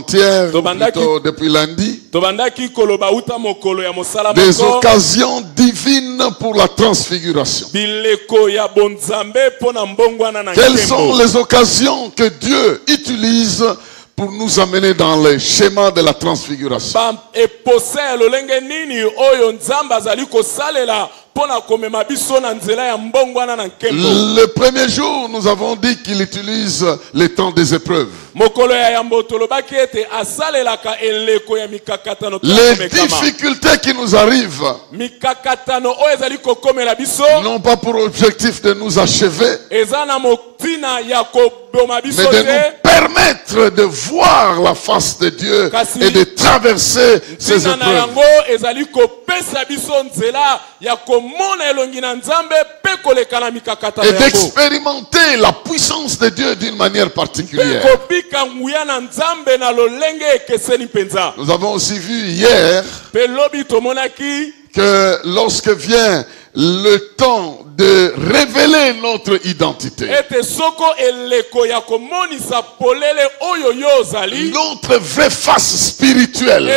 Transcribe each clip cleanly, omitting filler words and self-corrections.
avant-hier, ou plutôt depuis lundi, des occasions divines pour la transfiguration. Quelles sont les occasions que Dieu utilise pour nous amener dans les schémas de la transfiguration? Le premier jour, nous avons dit qu'il utilise les temps des épreuves. Les difficultés qui nous arrivent n'ont pas pour objectif de nous achever, mais de nous permettre de voir la face de Dieu et de traverser ces épreuves. Et d'expérimenter la puissance de Dieu d'une manière particulière. Nous avons aussi vu hier que lorsque vient le temps de révéler notre identité, notre vraie face spirituelle,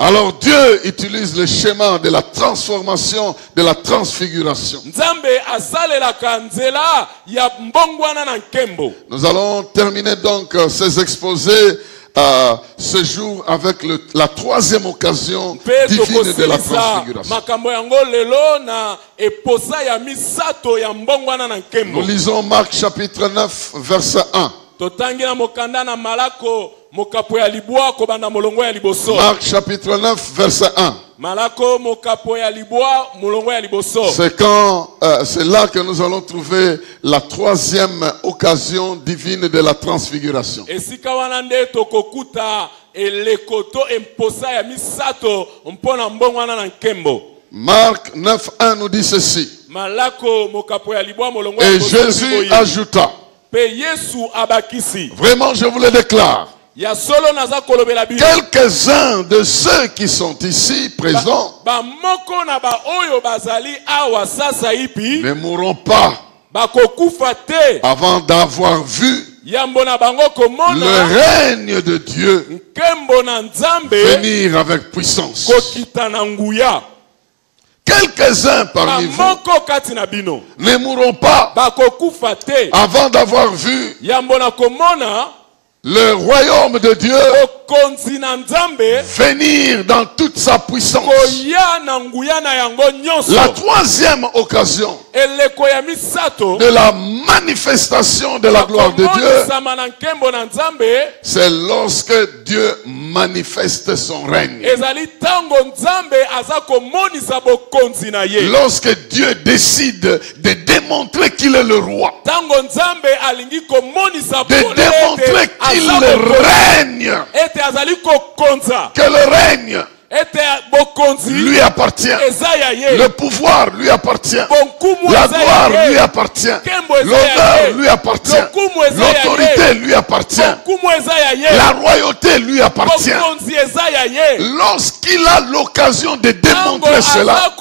alors Dieu utilise le schéma de la transformation, de la transfiguration. Nous allons terminer donc ces exposés ce jour avec la troisième occasion divine de la transfiguration. Nous lisons Marc chapitre 9 verset 1. Marc chapitre 9 verset 1. C'est là que nous allons trouver la troisième occasion divine de la transfiguration. Marc 9 1 nous dit ceci. Et Jésus ajouta. Vraiment, je vous le déclare. Quelques-uns de ceux qui sont ici présents ne mourront pas avant d'avoir vu le règne de Dieu venir avec puissance. Quelques-uns parmi vous ne mourront pas avant d'avoir vu le royaume de Dieu venir dans toute sa puissance. La troisième occasion de la manifestation de la gloire de Dieu, c'est lorsque Dieu manifeste son règne. Lorsque Dieu décide de démontrer qu'il est le roi, de démontrer qu'il règne, que le règne lui appartient, le pouvoir lui appartient, la gloire lui appartient, l'honneur lui appartient, l'autorité lui appartient, la royauté lui appartient. Lorsqu'il a l'occasion de démontrer cela,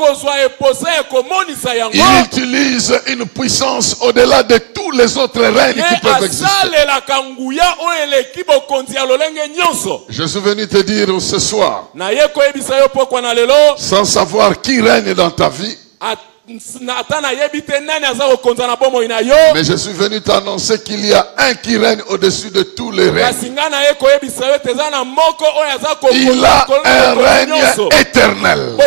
il utilise une puissance au-delà de tous les autres règnes qui peuvent exister. Je suis venu te dire ce soir, sans savoir qui règne dans ta vie, mais je suis venu t'annoncer qu'il y a un qui règne au-dessus de tous les règnes. Il a un règne éternel.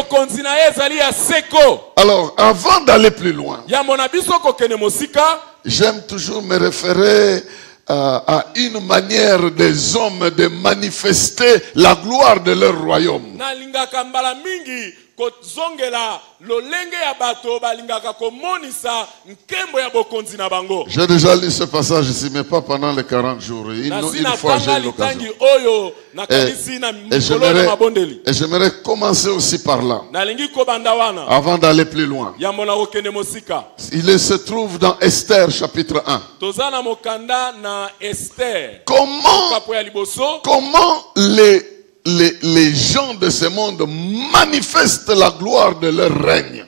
Alors, avant d'aller plus loin, j'aime toujours me référer à une manière des hommes de manifester la gloire de leur royaume. J'ai déjà lu ce passage ici, mais pas pendant les 40 jours. Une fois, j'ai eu l'occasion. Et j'aimerais commencer aussi par là, avant d'aller plus loin. Il se trouve dans Esther chapitre 1. Comment les gens de ce monde manifestent la gloire de leur règne.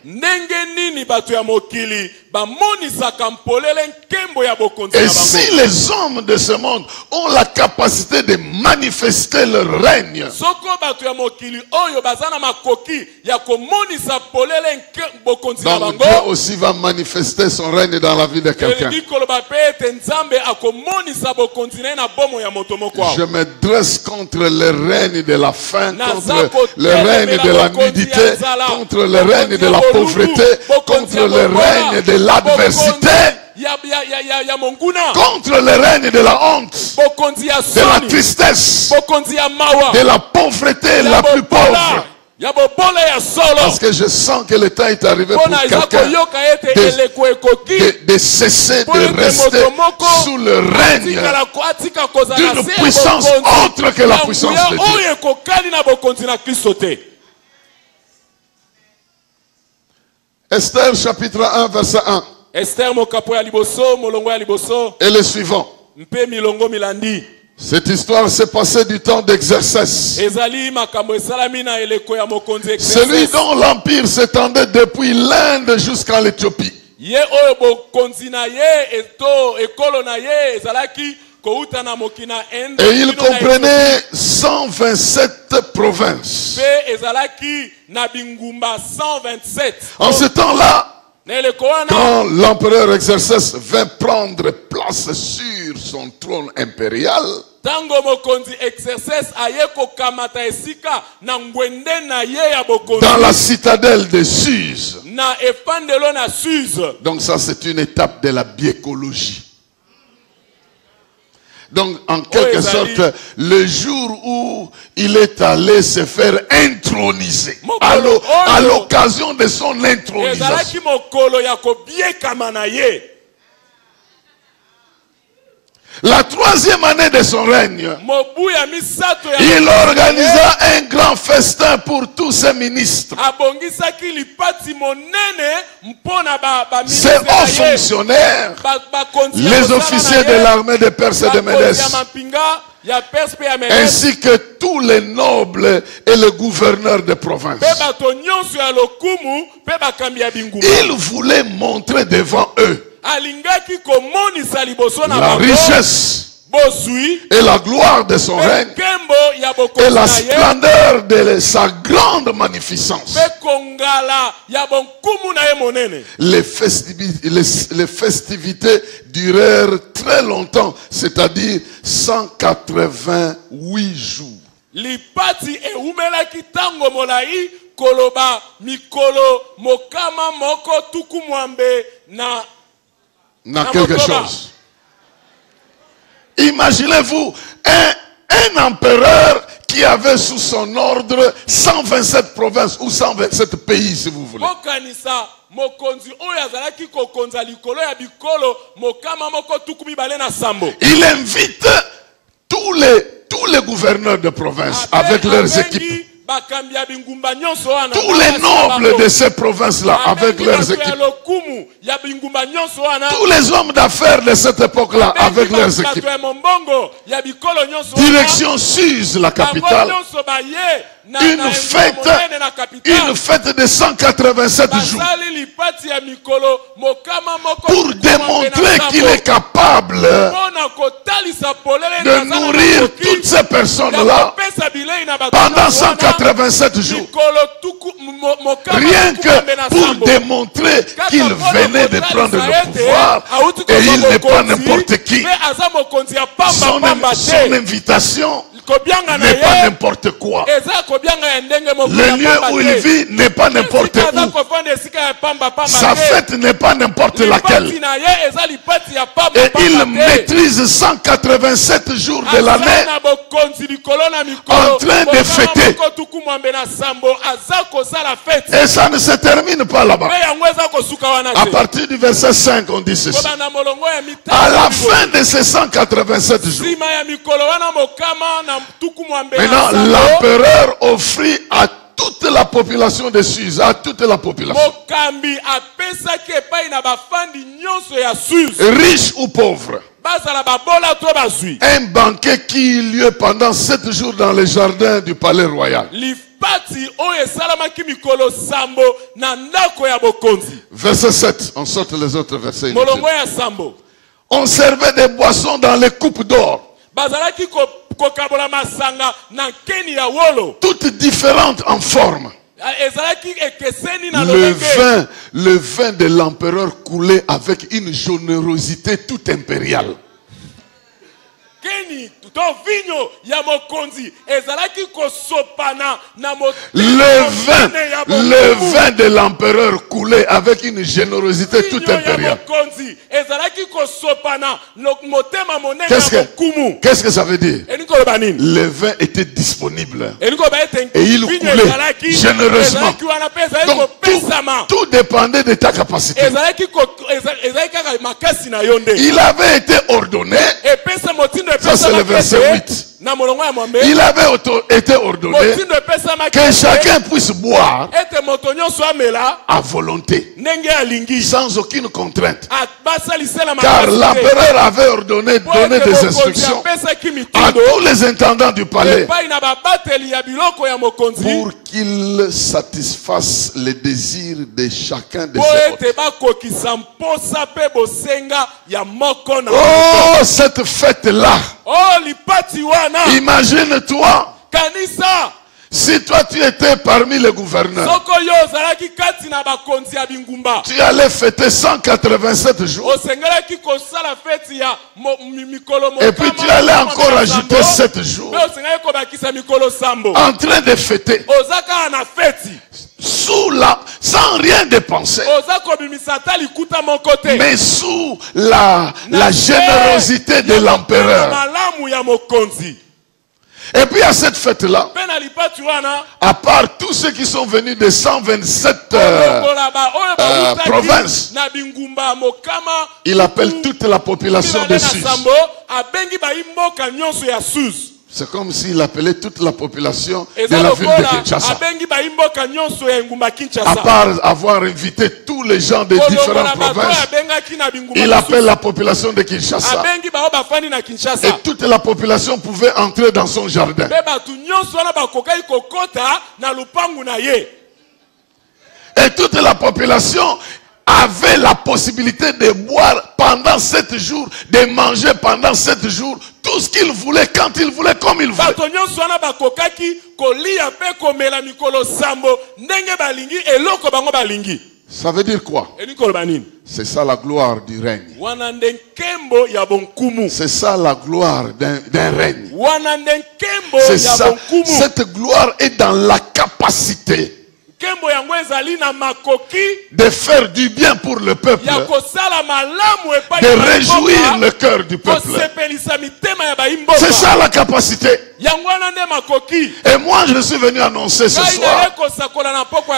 Et si les hommes de ce monde ont la capacité de manifester leur règne, donc Dieu aussi va manifester son règne dans la vie de quelqu'un. Je me dresse contre le règne de la faim, contre le règne de la nudité, contre le règne de la pauvreté, contre le règne de l'adversité, contre le règne de la honte, de la tristesse, de la pauvreté la plus pauvre. Parce que je sens que le temps est arrivé pour quelqu'un de cesser de rester sous le règne d'une puissance autre que la puissance de Dieu. Esther chapitre 1 verset 1. Et le suivant. Cette histoire s'est passée du temps d'Exercès. Celui dont l'empire s'étendait depuis l'Inde jusqu'à l'Éthiopie. Et il comprenait 127 provinces. En ce temps-là, quand l'empereur Exercès vint prendre place sur son trône impérial, dans la citadelle de Suse. Donc ça, c'est une étape de la biécologie. Donc, en quelque sorte, le jour où il est allé se faire introniser, à l'occasion de son intronisation, la 3e année de son règne, il organisa un grand festin pour tous ses ministres, ses hauts fonctionnaires, les officiers de l'armée de Perse et de Médès, ainsi que tous les nobles et les gouverneurs de province. Il voulait montrer devant eux la richesse et la gloire de son règne et la splendeur de sa grande magnificence. Les festivités durèrent très longtemps, c'est-à-dire 188 jours. N'a quelque chose. Imaginez-vous un empereur qui avait sous son ordre 127 provinces ou 127 pays, si vous voulez. Il invite tous les gouverneurs de province avec leurs équipes. Tous les nobles de ces provinces-là avec leurs équipes. Tous les hommes d'affaires de cette époque-là avec leurs équipes. Direction Suse, la capitale. Une fête de 187 jours pour démontrer qu'il est capable de nourrir toutes ces personnes-là pendant 187 jours. Rien que pour démontrer qu'il venait de prendre le pouvoir et il n'est pas n'importe qui. Son invitation n'est pas n'importe quoi. Le lieu où il vit n'est pas n'importe où. Sa fête n'est pas n'importe laquelle. Et il maîtrise 187 jours de l'année en train de fêter. Et ça ne se termine pas là-bas. À partir du verset 5, on dit ceci. À la fin de ces 187 jours, maintenant, l'empereur offrit à toute la population de Suse, à toute la population, riche ou pauvre, un banquet qui eut lieu pendant 7 jours dans les jardins du palais royal. Verset 7, on saute les autres versets. On servait des boissons dans les coupes d'or, toutes différentes en forme. Le vin de l'empereur coulait avec une générosité toute impériale. Le vin de l'empereur coulait avec une générosité toute impériale. Qu'est-ce que ça veut dire? Le vin était disponible et il coulait généreusement. Donc tout dépendait de ta capacité. Il avait été ordonné. Ça c'est le verset 8. Il avait été ordonné que chacun puisse boire à volonté, sans aucune contrainte. Car l'empereur avait ordonné, donné des instructions à tous les intendants du palais pour qu'ils satisfassent les désirs de chacun de ses hôtes. Oh, cette fête-là! Imagine-toi, si toi tu étais parmi les gouverneurs, tu allais fêter 187 jours. Et puis tu allais encore ajouter 7 jours en train de fêter, sans rien dépenser, mais sous la générosité de l'empereur. Et puis à cette fête-là, à part tous ceux qui sont venus de 127 provinces, il appelle toute la population de Suse. C'est comme s'il appelait toute la population de la ville de Kinshasa. À part avoir invité tous les gens de différentes provinces, il appelle la population de Kinshasa. Et toute la population pouvait entrer dans son jardin. Et toute la population avait la possibilité de boire pendant 7 jours, de manger pendant 7 jours, tout ce qu'il voulait, quand il voulait, comme il voulait. Ça veut dire quoi? C'est ça la gloire du règne. C'est ça la gloire d'un règne. C'est ça. Cette gloire est dans la capacité de faire du bien pour le peuple, de réjouir le cœur du peuple. C'est ça la capacité. Et moi je suis venu annoncer ce soir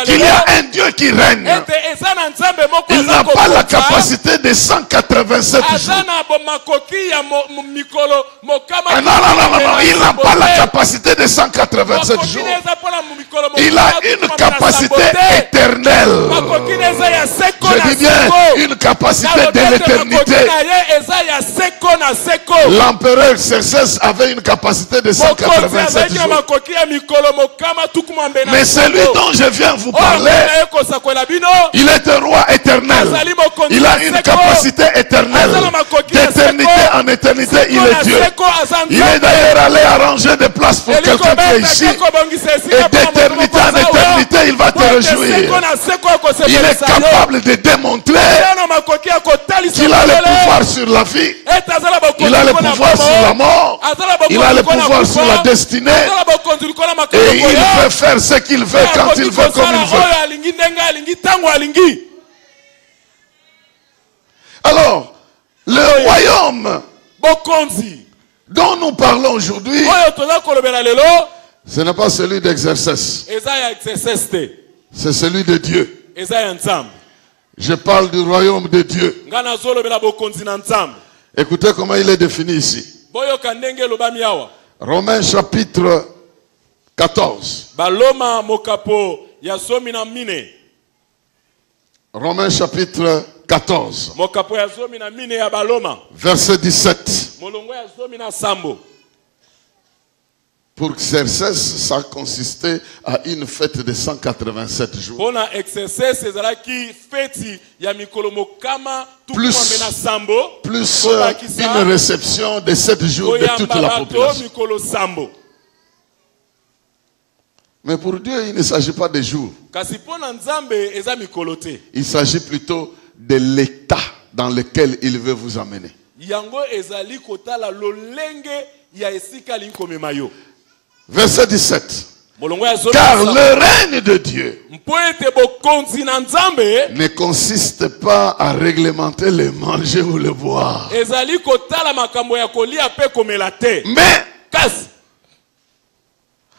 qu'il y a un Dieu qui règne. Il n'a pas la capacité de 187 jours. Non, il n'a pas la capacité de 187 jours. Il a une capacité éternelle. Je dis bien une capacité de l'éternité. L'empereur Xerxès avait une capacité de 187 jours. Mais celui dont je viens vous parler, il est un roi éternel. Il a une capacité éternelle. D'éternité en éternité, il est Dieu. Il est d'ailleurs allé arranger des places pour quelqu'un qui est ici. Et d'éternité en éternité, il va te réjouir. Il est capable de démontrer qu'il a le pouvoir sur la vie. Il a le pouvoir sur la mort. Il a le pouvoir sur la destinée. Et il peut faire ce qu'il veut, quand il veut, comme il veut. Alors, le royaume dont nous parlons aujourd'hui, ce n'est pas celui d'Exercès. C'est celui de Dieu. Je parle du royaume de Dieu. Écoutez comment il est défini ici. Romains chapitre 14. Romains chapitre 14. Verset 17. Pour Xerxès, ça consistait à une fête de 187 jours. Plus une réception de 7 jours de toute la population. Mais pour Dieu, il ne s'agit pas des jours. Il s'agit plutôt de l'état dans lequel il veut vous amener. Verset 17. Car le règne de Dieu ne consiste pas à réglementer le manger ou le boire, mais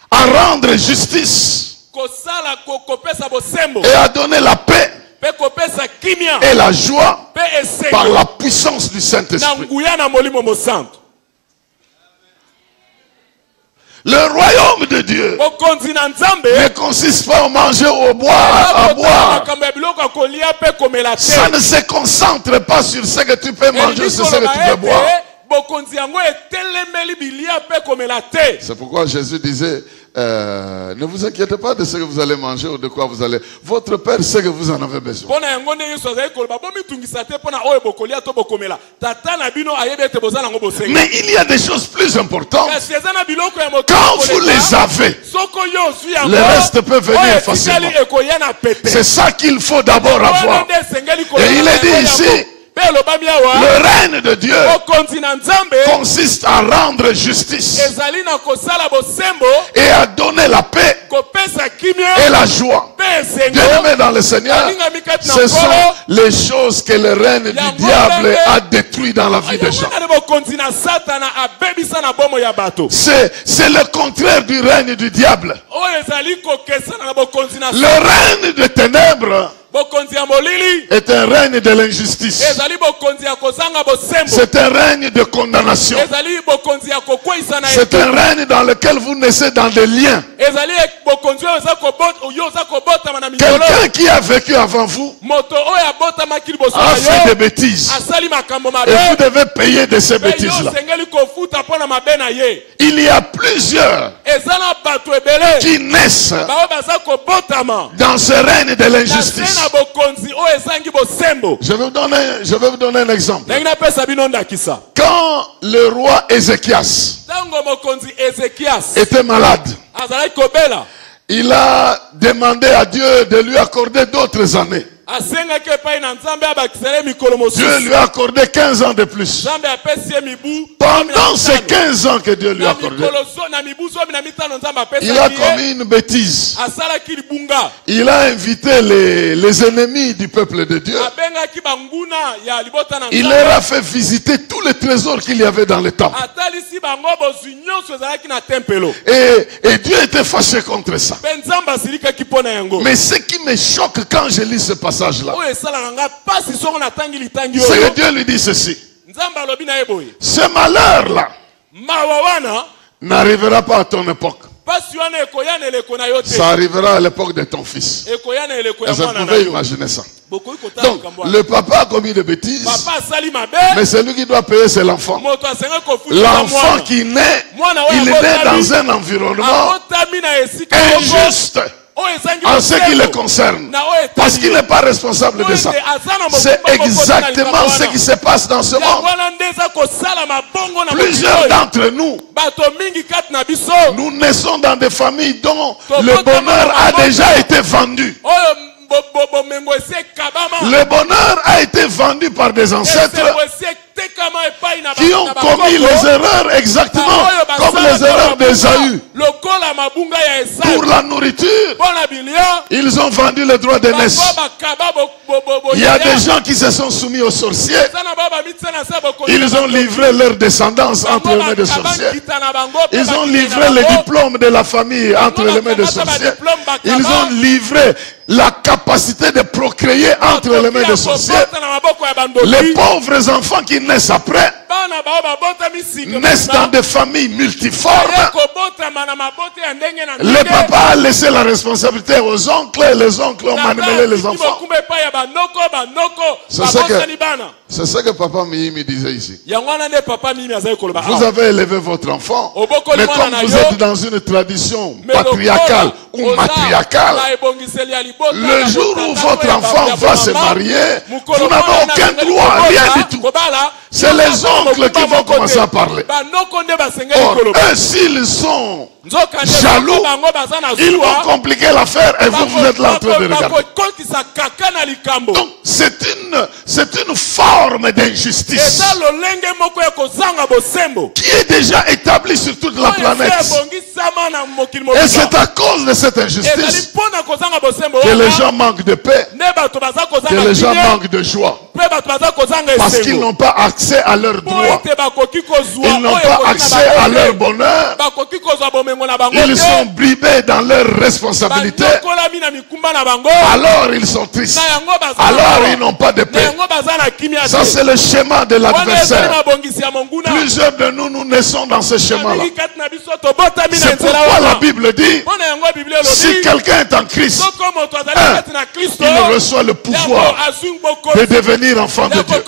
à rendre justice et à donner la paix et la joie par la puissance du Saint-Esprit. Le royaume de Dieu ne consiste pas à manger ou à boire. Ça ne se concentre pas sur ce que tu peux manger, sur ce que tu peux boire. C'est pourquoi Jésus disait, ne vous inquiétez pas de ce que vous allez manger ou de quoi vous allez. Votre Père sait que vous en avez besoin. Mais il y a des choses plus importantes. Quand vous les avez, le reste peut venir facilement. C'est ça qu'il faut d'abord avoir. Et il est dit ici, le règne de Dieu consiste à rendre justice et à donner la paix et la joie. Bien-aimés dans le Seigneur, ce sont les choses que le règne du diable a détruit dans la vie des gens. C'est le contraire du règne du diable. Le règne des ténèbres est un règne de l'injustice. C'est un règne de condamnation. C'est un règne dans lequel vous naissez dans des liens. Quelqu'un qui a vécu avant vous a fait des bêtises. Et vous devez payer de ces bêtises-là. Il y a plusieurs qui naissent dans ce règne de l'injustice. Je vais vous donner un exemple. Quand le roi Ézéchias était malade, il a demandé à Dieu de lui accorder d'autres années. Dieu lui a accordé 15 ans de plus. Pendant ces 15 ans que Dieu lui a accordé, il a commis une bêtise. Il a invité les ennemis du peuple de Dieu. Il leur a fait visiter tous les trésors qu'il y avait dans le temple. Et Dieu était fâché contre ça. Mais ce qui me choque quand je lis ce passage, là, c'est que Dieu lui dit ceci: ce malheur-là n'arrivera pas à ton époque. Ça arrivera à l'époque de ton fils. Et vous pouvez imaginer ça. Donc, le papa a commis des bêtises, mais celui qui doit payer, c'est l'enfant. L'enfant qui naît, il est né dans un environnement injuste en ce qui le concerne, parce qu'il n'est pas responsable de ça. C'est exactement ce qui se passe dans ce monde. Plusieurs d'entre nous, nous naissons dans des familles dont le bonheur a déjà été vendu. Le bonheur a été vendu par des ancêtres qui ont commis les erreurs exactement comme les erreurs d'Ésaü. Pour la nourriture, ils ont vendu le droit d'aînesse. Il y a des gens qui se sont soumis aux sorciers. Ils ont livré leur descendance entre les mains des sorciers. Ils ont livré les diplômes de la famille entre les mains des sorciers. Ils ont livré la capacité de procréer entre les mains des sorciers. Les pauvres enfants qui naissent après naissent dans des familles multiformes. Le papa a laissé la responsabilité aux oncles et les oncles ont manipulé les enfants. C'est ce que C'est ce que Papa Mihi me disait ici. Vous avez élevé votre enfant, mais comme vous êtes dans une tradition patriarcale ou matriarcale, le jour où votre enfant va se marier, vous n'avez aucun droit, rien du tout. C'est les oncles qui vont commencer à parler. Or, eux, s'ils sont jaloux, ils vont compliquer l'affaire et vous êtes là en train de regarder. Donc, c'est une forme d'injustice qui est déjà établie sur toute la planète. Et c'est à cause de cette injustice que les gens manquent de paix, que les gens manquent de joie. Parce qu'ils n'ont pas accès à leurs droits. Ils n'ont pas accès à leur bonheur. Ils sont bribés dans leurs responsabilités. Alors ils sont tristes. Alors ils n'ont pas de paix. Ça c'est le schéma de l'adversaire. Plusieurs de nous, nous naissons dans ce schéma-là. C'est pourquoi la Bible dit, si quelqu'un est en Christ, il reçoit le pouvoir de devenir enfant de Dieu.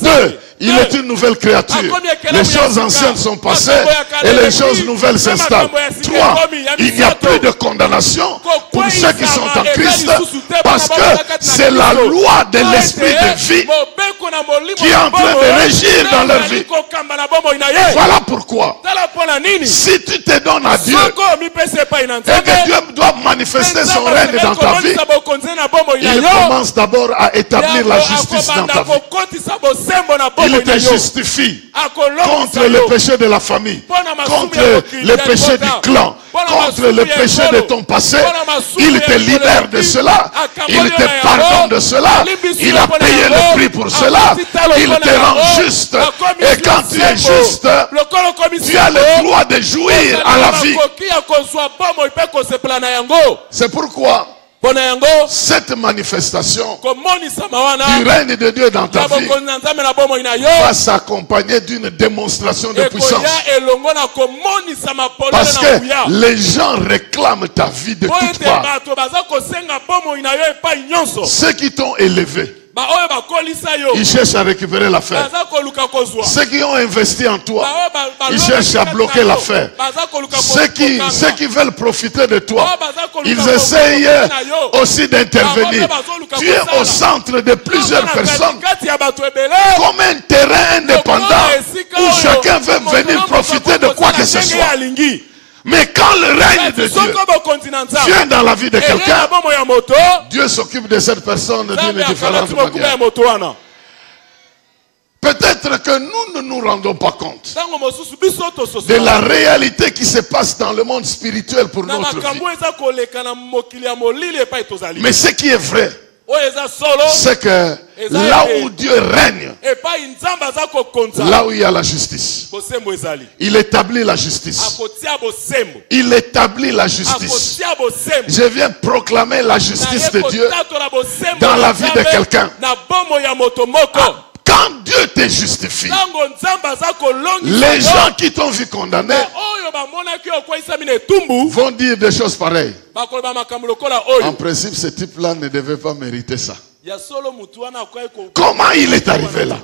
2, il est une nouvelle créature. Les choses anciennes sont passées et les choses nouvelles s'installent. 3, il n'y a plus de condamnation pour ceux qui sont en Christ parce que c'est la loi de l'esprit de vie qui est en train de régir dans leur vie. Voilà pourquoi, si tu te donnes à Dieu et que Dieu doit manifester son règne dans ta vie, il commence d'abord à établir la justice dans ta vie. Il te justifie contre le péché de la famille, contre le péché du clan, contre le péché de ton passé. Il te libère de cela, il te pardonne de cela, il a payé le prix pour cela, il te rend juste. Et quand tu es juste, tu as le droit de jouir à la vie. C'est pourquoi cette manifestation du règne de Dieu dans ta vie va s'accompagner d'une démonstration de puissance. Parce que les gens réclament ta vie de toutes parts. Ceux qui t'ont élevé, ils cherchent à récupérer l'affaire. Ceux qui ont investi en toi, ils cherchent à bloquer l'affaire. Ceux qui veulent profiter de toi, ils essayent aussi d'intervenir. Tu es au centre de plusieurs personnes, comme un terrain indépendant où chacun veut venir profiter de quoi que ce soit. Mais quand le règne de Dieu vient dans la vie de quelqu'un, Dieu s'occupe de cette personne d'une différente manière. Peut-être que nous ne nous rendons pas compte de la réalité qui se passe dans le monde spirituel pour notre vie. Mais ce qui est vrai, c'est que là où Dieu règne, là où il y a la justice, il établit la justice. Il établit la justice. Je viens proclamer la justice de Dieu dans la vie de quelqu'un. Quand Dieu te justifie, les gens qui t'ont vu condamné vont dire des choses pareilles. En principe, ce type-là ne devait pas mériter ça. Comment il est arrivé là?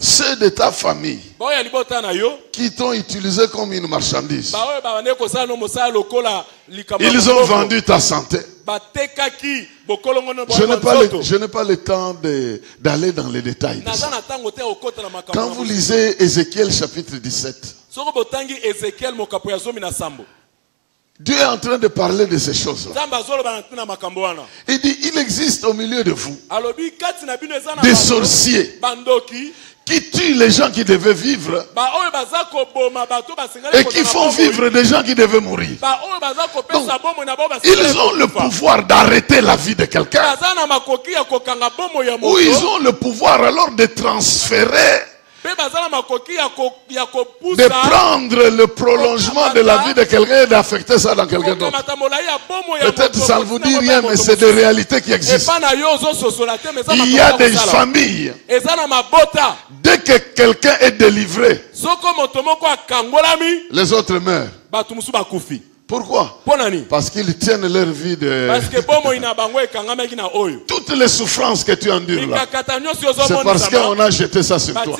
Ceux de ta famille qui t'ont utilisé comme une marchandise, ils ont vendu ta santé. Je n'ai pas le temps d'aller dans les détails de ça. Quand vous lisez Ézéchiel chapitre 17, Dieu est en train de parler de ces choses-là. Il dit, il existe au milieu de vous des sorciers qui tuent les gens qui devaient vivre et qui font vivre des gens qui devaient mourir. Donc, ils ont le pouvoir d'arrêter la vie de quelqu'un, ou ils ont le pouvoir alors de transférer, de prendre le prolongement de la vie de quelqu'un et d'affecter ça dans quelqu'un d'autre. Peut-être ça ne vous dit rien, mais c'est des réalités qui existent. Il y a des familles, dès que quelqu'un est délivré, les autres meurent. Pourquoi? Parce qu'ils tiennent leur vie de... Toutes les souffrances que tu endures là, c'est parce qu'on a jeté ça sur toi.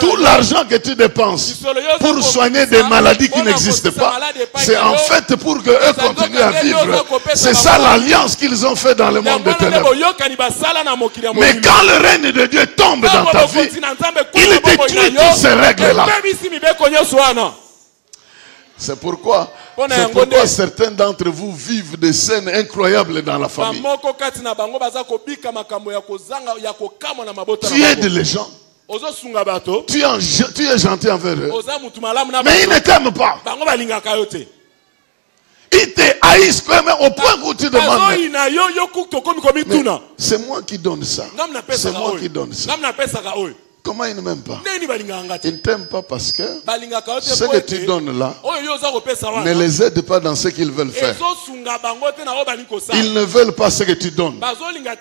Tout l'argent que tu dépenses pour soigner des maladies qui n'existent pas, c'est en fait pour qu'eux continuent à vivre. C'est ça l'alliance qu'ils ont fait dans le monde des ténèbres. Mais quand le règne de Dieu tombe dans ta vie, il détruit toutes ces règles-là. C'est pourquoi certains d'entre vous vivent des scènes incroyables dans la famille. Tu aides les gens. Tu es gentil envers eux. Mais ils ne t'aiment pas. Ils te haïssent quand même au point où tu demandes. C'est moi qui donne ça. C'est moi qui donne ça. Comment ils ne m'aiment pas? Ils ne t'aiment pas parce que ce que tu donnes là ne les aide pas dans ce qu'ils veulent faire. Ils ne veulent pas ce que tu donnes.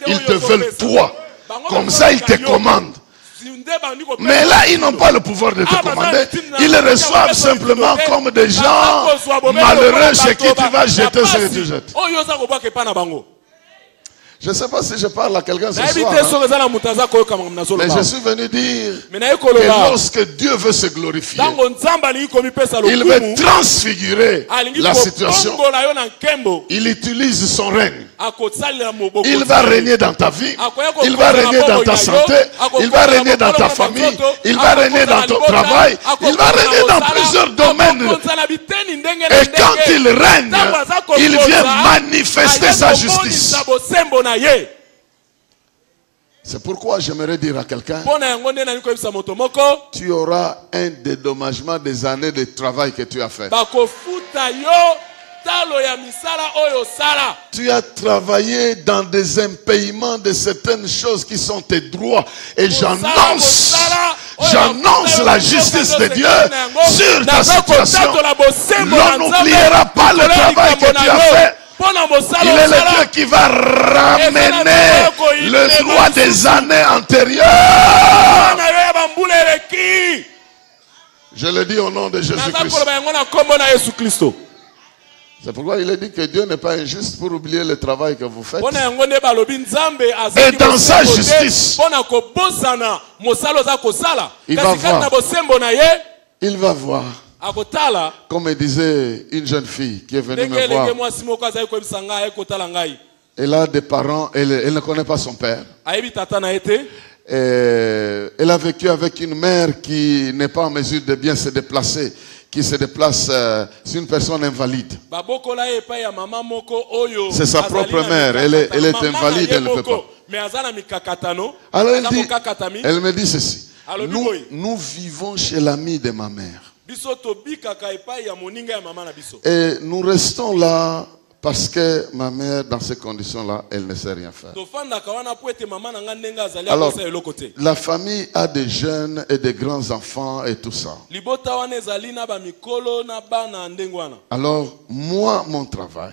Ils te veulent toi. Comme ça, ils te commandent. Mais là, ils n'ont pas le pouvoir de te commander. Ils reçoivent simplement comme des gens malheureux chez qui tu vas jeter ce que tu jettes. Je ne sais pas si je parle à quelqu'un ce soir. Mais je suis venu dire que lorsque Dieu veut se glorifier, il veut transfigurer la situation. Il utilise son règne. Il va régner dans ta vie. Il va régner dans ta santé. Il va régner dans ta famille. Il va régner dans ton travail. Il va régner dans plusieurs domaines. Et quand il règne, il vient manifester sa justice. C'est pourquoi j'aimerais dire à quelqu'un, tu auras un dédommagement des années de travail que tu as fait. Tu as travaillé dans des impayements de certaines choses qui sont tes droits. Et j'annonce la justice de Dieu sur ta situation. L'on n'oubliera pas le travail que tu as fait. Il est le Dieu qui va ramener le droit des années antérieures. Je le dis au nom de Jésus-Christ. C'est pourquoi il est dit que Dieu n'est pas injuste pour oublier le travail que vous faites. Et dans sa justice, il va voir. Comme disait une jeune fille qui est venue me voir. Elle a des parents, elle ne connaît pas son père. Elle a vécu avec une mère qui n'est pas en mesure de bien se déplacer, qui se déplace, c'est une personne invalide. C'est sa propre mère, elle est invalide, elle ne peut pas. Alors elle me dit ceci, nous vivons chez l'ami de ma mère. Et nous restons là parce que ma mère, dans ces conditions-là, elle ne sait rien faire. Alors, la famille a des jeunes et des grands enfants et tout ça. Alors, moi, mon travail,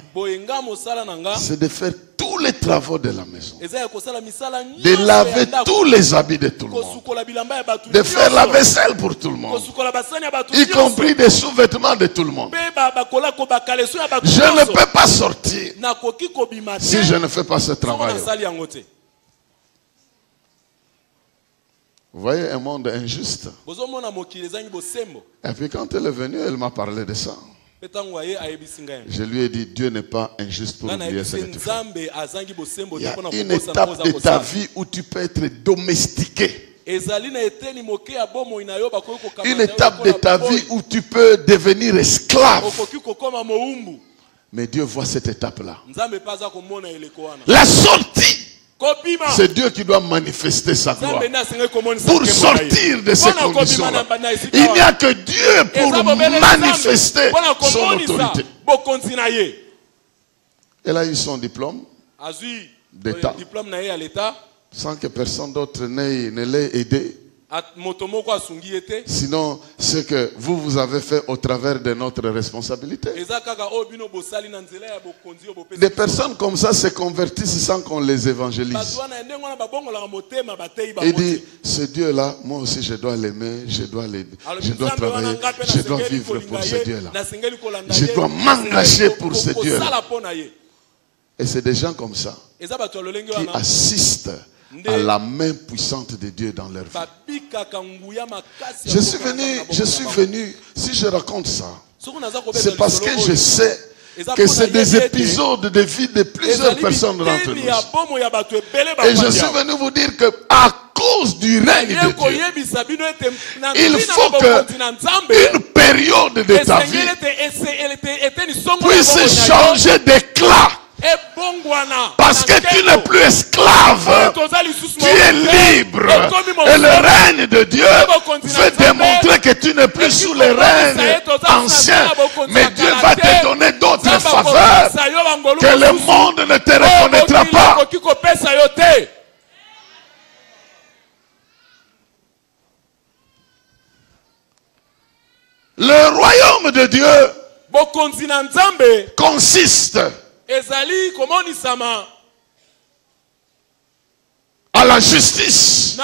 c'est de faire tous les travaux de la maison, de laver tous les habits de tout le monde, de faire la vaisselle pour tout le monde, y compris des sous-vêtements de tout le monde. Je ne peux pas sortir si je ne fais pas ce travail. Vous voyez un monde injuste. Et puis quand elle est venue, elle m'a parlé de ça. Je lui ai dit, Dieu n'est pas injuste pour oublier ce que tu fais. Il y a une étape de ta vie où tu peux être domestiqué. Une étape de ta vie où tu peux devenir esclave. Mais Dieu voit cette étape-là. La sortie, c'est Dieu qui doit manifester sa gloire. Pour sortir de ces conditions-là, il n'y a que Dieu pour manifester son autorité. Elle a eu son diplôme d'État sans que personne d'autre ne l'ait aidé. Sinon, ce que vous avez fait au travers de notre responsabilité. Des personnes comme ça se convertissent sans qu'on les évangélise. Il dit, ce Dieu-là, moi aussi je dois l'aimer, je dois l'aider, je dois travailler, je dois vivre pour ce Dieu-là. Je dois m'engager pour ce Dieu-là. Et c'est des gens comme ça qui assistent à la main puissante de Dieu dans leur vie. Je suis venu, si je raconte ça, c'est parce que je sais que c'est des épisodes de vie de plusieurs personnes d'entre nous. Et je suis venu vous dire que à cause du règne de Dieu, il faut qu'une période de ta vie puisse changer d'éclat. Parce que tu n'es plus esclave, tu es libre. Et le règne de Dieu veut démontrer que tu n'es plus sous le règne ancien. Mais Dieu va te donner d'autres faveurs que le monde ne te reconnaîtra pas. Le royaume de Dieu consiste à la justice,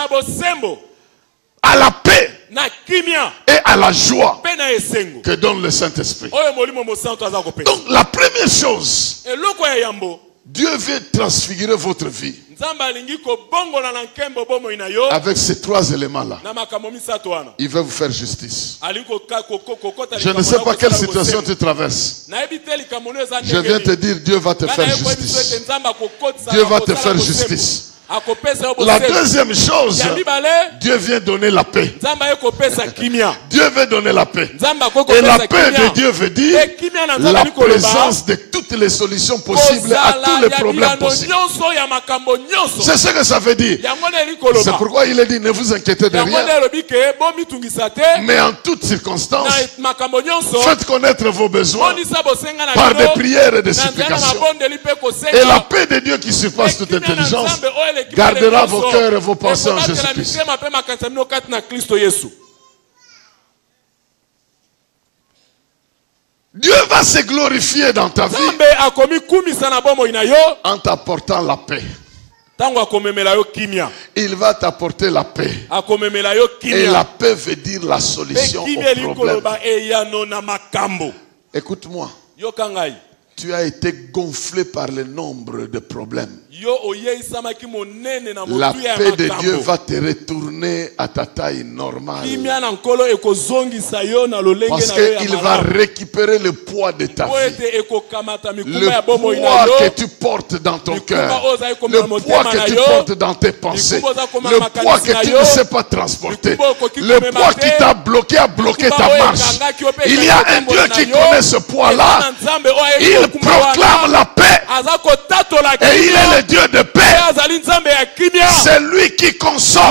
à la paix et à la joie que donne le Saint-Esprit. Donc la première chose, Dieu veut transfigurer votre vie avec ces trois éléments-là. Il veut vous faire justice. Je ne sais pas quelle situation tu traverses. Je viens te dire, Dieu va te faire justice. Dieu va te faire justice. La deuxième chose, Dieu vient donner la paix. Dieu veut donner la paix. Et la paix de Dieu veut dire la présence de toutes les solutions possibles à tous les problèmes possibles. C'est ce que ça veut dire. C'est pourquoi il a dit, ne vous inquiétez de rien. Mais en toutes circonstances, faites connaître vos besoins par des prières et des supplications. Et la paix de Dieu qui surpasse toute intelligence gardera vos cœurs et vos pensées en Jésus-Christ. Dieu va se glorifier dans ta vie en t'apportant la paix. Il va t'apporter la paix. Et la paix veut dire la solution au problème. Écoute-moi. Tu as été gonflé par le nombre de problèmes. La paix de Dieu va te retourner à ta taille normale. Parce qu'il va récupérer le poids de ta vie. Le poids que tu portes dans ton cœur. Le poids que tu portes dans tes pensées. Le poids que tu ne sais pas transporter. Le poids qui t'a bloqué a bloqué ta marche. Il y a un Dieu qui connaît ce poids-là. Il proclame la paix. Et il est le Dieu de paix. C'est lui qui console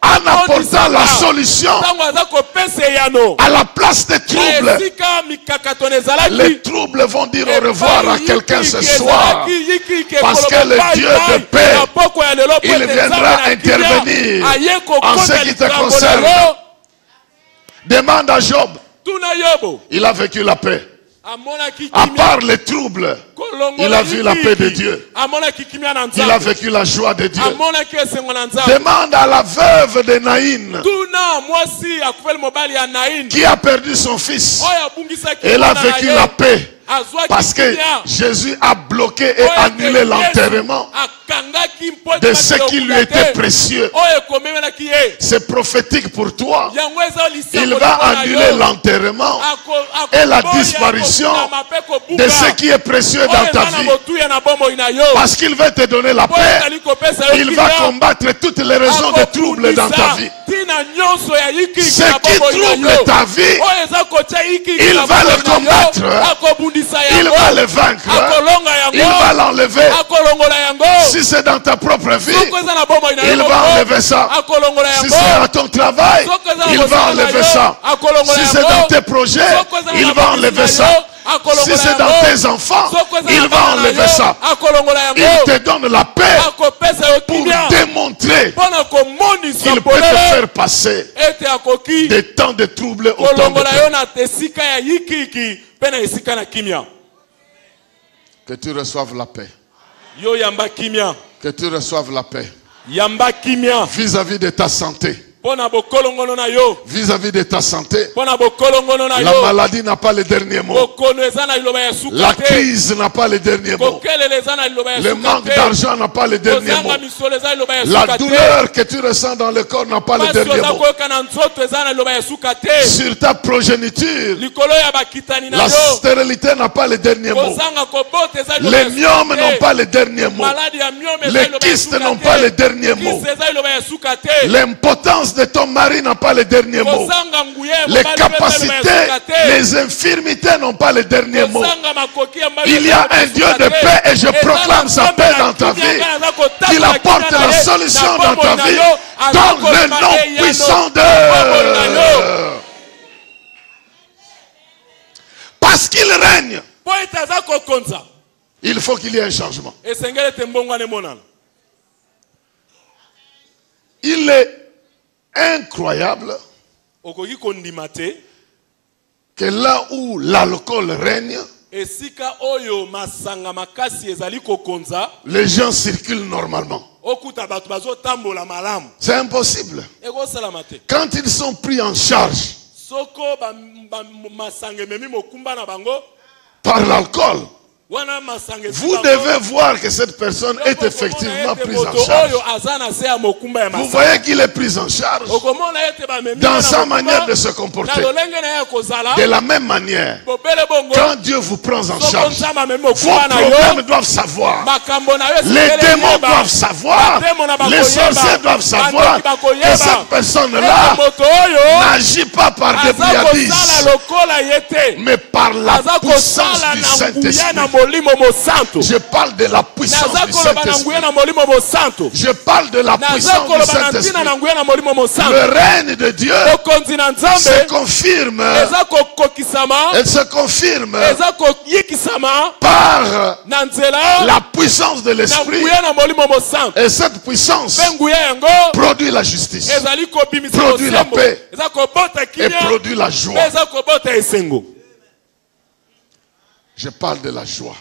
en apportant la solution à la place des troubles. Les troubles vont dire au revoir à quelqu'un ce soir. Parce que le Dieu de paix, il viendra intervenir en ce qui te concerne. Demande à Job. Il a vécu la paix. À part les troubles, il a vu la paix de Dieu. Il a vécu la joie de Dieu. Demande à la veuve de Naïn qui a perdu son fils. Elle a vécu la paix. Parce que Jésus a bloqué et annulé l'enterrement de ce qui lui était précieux. C'est prophétique pour toi. Il va annuler l'enterrement et la disparition de ce qui est précieux dans ta vie. Parce qu'il veut te donner la paix. Il va combattre toutes les raisons de troubles dans ta vie. Ce qui trouble ta vie, il va le combattre. Il va le vaincre. Il va l'enlever. Si c'est dans ta propre vie, il va enlever ça. Si c'est à ton travail, il va enlever ça. Si c'est dans tes projets, il va enlever ça. Si c'est dans tes enfants, il va enlever ça. Il te donne la paix pour démontrer qu'il peut te faire passer des temps de troubles au temps de paix. Que tu reçoives la paix. Que tu reçoives la paix. Vis-à-vis de ta santé. Vis-à-vis de ta santé, la maladie n'a pas le dernier mot. La crise n'a pas le dernier mot. Le manque d'argent n'a pas le dernier mot. La douleur que tu ressens dans le corps n'a pas le dernier mot. Sur ta progéniture, la stérilité n'a pas le dernier mot. Les myomes n'ont pas le dernier mot. Les kystes n'ont pas le dernier mot. L'impotence de ton mari n'a pas le dernier mot. Les capacités, les infirmités n'ont pas le dernier mot. Il y a un Dieu de paix et je proclame sa paix dans ta vie. Qu'il apporte la solution dans ta vie dans le nom puissant de... Parce qu'il règne, il faut qu'il y ait un changement. Il est incroyable que là où l'alcool règne, les gens circulent normalement. C'est impossible. Quand ils sont pris en charge par l'alcool, vous devez voir que cette personne est effectivement prise en charge. Vous voyez qu'il est pris en charge dans sa manière de se comporter. De la même manière, quand Dieu vous prend en charge, vos problèmes doivent savoir. Les démons doivent savoir. Les sorciers doivent savoir que cette personne-là n'agit pas par des brouillardises, mais par la puissance du Saint-Esprit. Je parle de la puissance du Saint-Esprit. Je parle de la puissance du Saint-Esprit. Le règne de Dieu se confirme. Elle se confirme par la puissance de l'Esprit. Et cette puissance produit la justice, produit la paix et produit la joie. Je parle de la joie.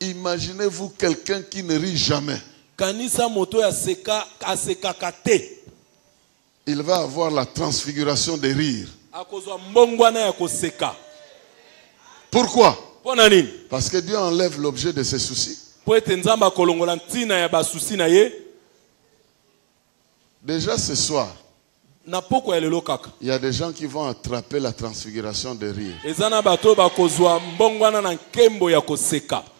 Imaginez-vous quelqu'un qui ne rit jamais. Il va avoir la transfiguration des rires. Pourquoi? Parce que Dieu enlève l'objet de ses soucis. Déjà ce soir, il y a des gens qui vont attraper la transfiguration de rire.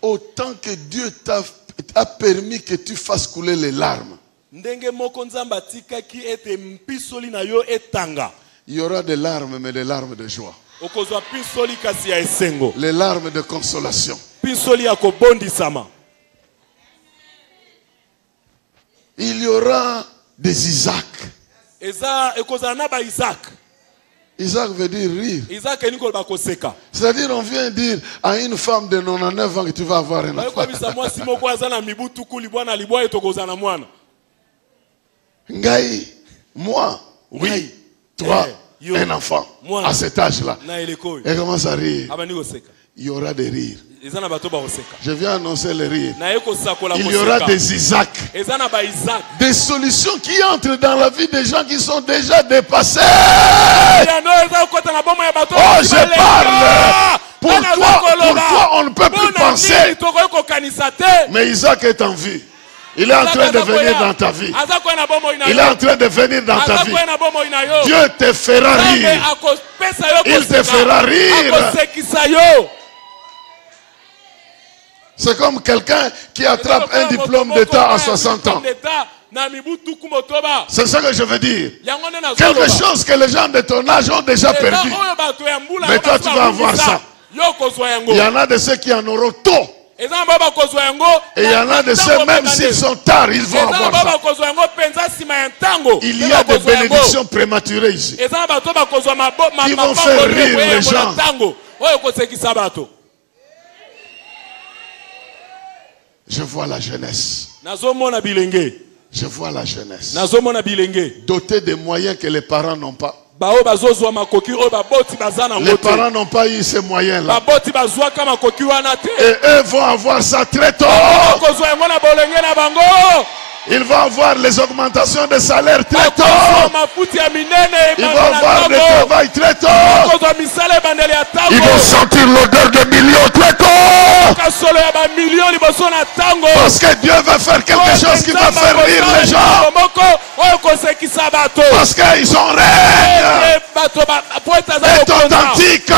Autant que Dieu t'a permis que tu fasses couler les larmes, il y aura des larmes, mais des larmes de joie. Les larmes de consolation. Il y aura des Isaac. Isaac veut dire rire. C'est-à-dire on vient dire à une femme de 99 ans que tu vas avoir un enfant. Ngai, moi, oui, toi, un enfant à cet âge-là. Et commence à rire. Il y aura des rires. Je viens annoncer les rires. Il y aura des Isaac. Des solutions qui entrent dans la vie des gens qui sont déjà dépassés. Oh, je parle. Pour toi, on ne peut plus penser. Mais Isaac est en vie. Il est en train de venir dans ta vie. Il est en train de venir dans ta vie. Dieu te fera rire. Il te fera rire. C'est comme quelqu'un qui attrape un diplôme d'État à 60 ans. C'est ce que je veux dire. Quelque chose que les gens de ton âge ont déjà perdu. Mais toi, tu vas avoir ça. Il y en a de ceux qui en auront tôt. Et il y en a de ceux, même s'ils sont tard, ils vont avoir ça. Il y a des bénédictions prématurées ici qui vont faire rire les gens. Je vois la jeunesse. Je vois la jeunesse dotée des moyens que les parents n'ont pas. Les parents n'ont pas eu ces moyens-là. Et eux vont avoir ça très tôt. Ils vont avoir les augmentations de salaire très tôt. Ils vont avoir le travail très tôt. Ils vont sentir l'odeur de millions très tôt. Parce que Dieu va faire quelque chose qui va faire rire les gens. Parce qu'ils sont règnes. C'est authentique.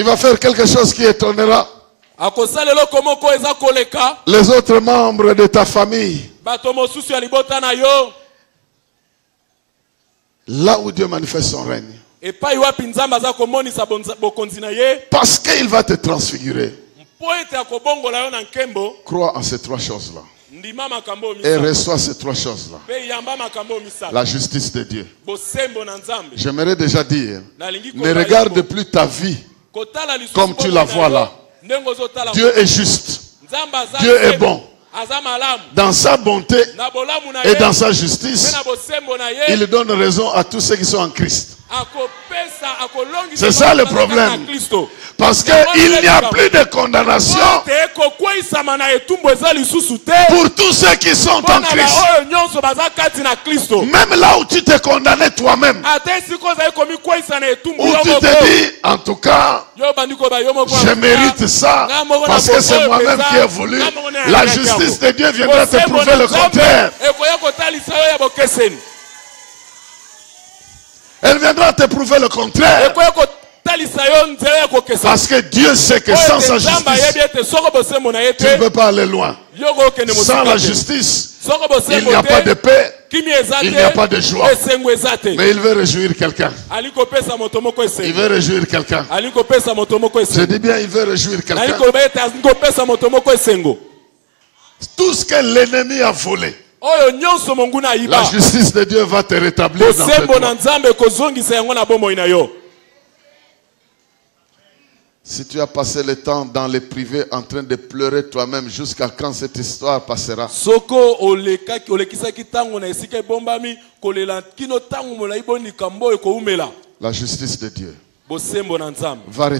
Il va faire quelque chose qui étonnera les autres membres de ta famille. Là où Dieu manifeste son règne. Parce qu'il va te transfigurer. Crois en ces trois choses-là. Et reçois ces trois choses-là. La justice de Dieu. J'aimerais déjà dire, ne regarde plus ta vie comme tu la vois là. Dieu est juste. Dieu est bon. Dans sa bonté et dans sa justice, il donne raison à tous ceux qui sont en Christ. C'est ça le problème. Parce qu'il n'y a plus de condamnation pour tous ceux qui sont en Christ. Même là où tu t'es condamné toi-même, où tu te dis, en tout cas, je mérite ça parce que c'est moi-même qui ai voulu. La justice de Dieu viendra te prouver le contraire. Elle viendra te prouver le contraire. Parce que Dieu sait que sans sa justice, tu ne peux pas aller loin. Sans la justice, il n'y a pas de paix, il n'y a pas de joie. Mais il veut réjouir quelqu'un. Il veut réjouir quelqu'un. Je dis bien, il veut réjouir quelqu'un. Tout ce que l'ennemi a volé, la justice de Dieu va te rétablir dans tes droits. Si tu as passé le temps dans les privés en train de pleurer toi-même, jusqu'à quand cette histoire passera? La justice de Dieu va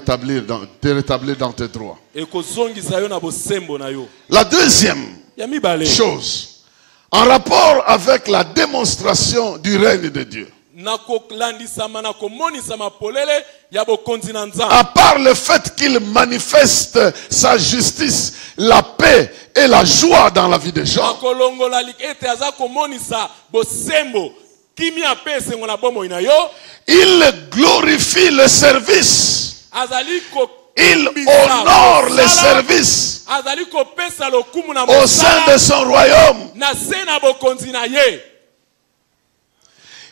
te rétablir dans tes droits. La deuxième chose, en rapport avec la démonstration du règne de Dieu. À part le fait qu'il manifeste sa justice, la paix et la joie dans la vie des gens, il glorifie le service. Il honore les services au sein de son royaume.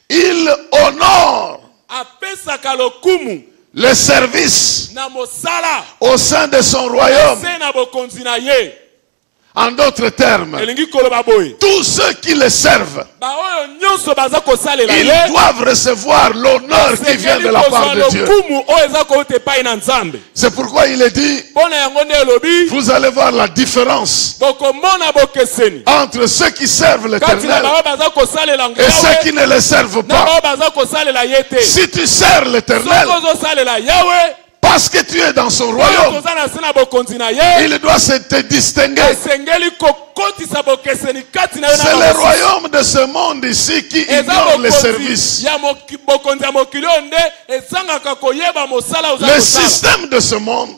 Il honore les services au sein de son royaume. En d'autres termes, tous ceux qui le servent, ils doivent recevoir l'honneur qui vient de la part de Dieu. C'est pourquoi il est dit, vous allez voir la différence entre ceux qui servent l'Éternel et ceux qui ne le servent pas. Si tu sers l'Éternel, parce que tu es dans son royaume, il doit se te distinguer. C'est le royaume de ce monde ici qui ignore les services. Le système de ce monde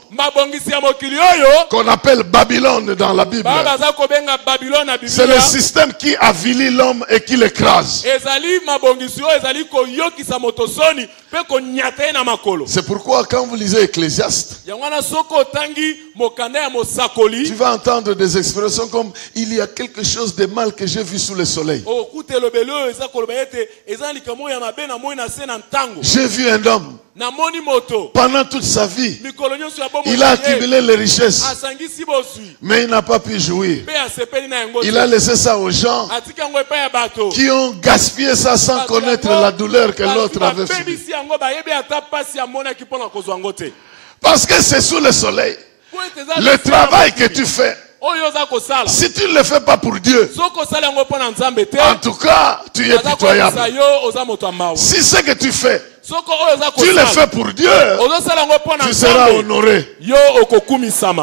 qu'on appelle Babylone dans la Bible. C'est le système qui avilit l'homme et qui l'écrase. C'est pourquoi quand vous lisez Ecclésiaste, tu vas entendre des expressions comme « il y a quelque chose de mal que j'ai vu sous le soleil ». J'ai vu un homme, pendant toute sa vie, il a accumulé les richesses, mais il n'a pas pu jouir. Il a laissé ça aux gens qui ont gaspillé ça sans connaître la douleur que l'autre avait subie. Parce que c'est sous le soleil. Le travail que tu fais, si tu ne le fais pas pour Dieu, en tout cas, tu es pitoyable. Si ce que tu fais, tu le fais pour Dieu, tu seras honoré.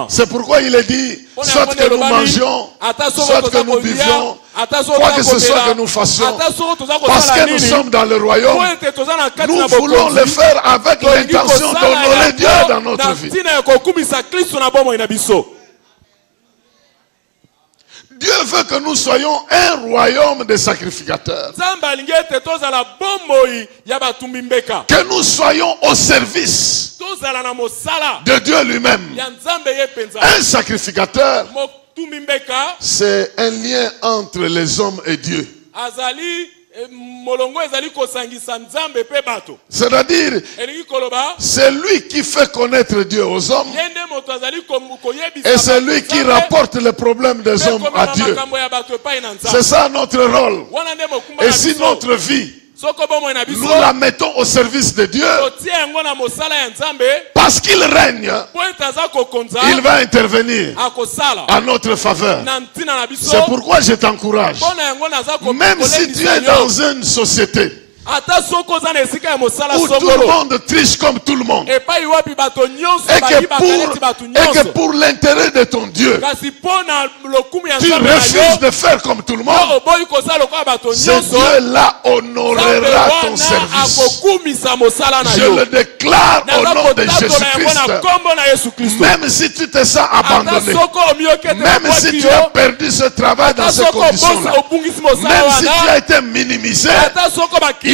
C'est pourquoi il est dit, soit que nous mangions, soit que nous buvions, quoi que ce soit que nous fassions, parce que nous sommes dans le royaume, nous voulons le faire avec l'intention d'honorer Dieu dans notre vie. Dieu veut que nous soyons un royaume de sacrificateurs. Que nous soyons au service de Dieu lui-même. Un sacrificateur, c'est un lien entre les hommes et Dieu. C'est-à-dire, c'est lui qui fait connaître Dieu aux hommes et c'est lui qui rapporte les problèmes des hommes à Dieu. C'est ça notre rôle. Et si notre vie, nous la mettons au service de Dieu, parce qu'il règne, il va intervenir à notre faveur. C'est pourquoi je t'encourage, même si tu es dans une société où tout le monde triche comme tout le monde, et que pour l'intérêt de ton Dieu, tu refuses de faire comme tout le monde, ce Dieu-là honorera ton service. Je le déclare au nom de Jésus-Christ. Même si tu te sens abandonné, même si tu as perdu ce travail dans ces conditions-là, même si tu as été minimisé,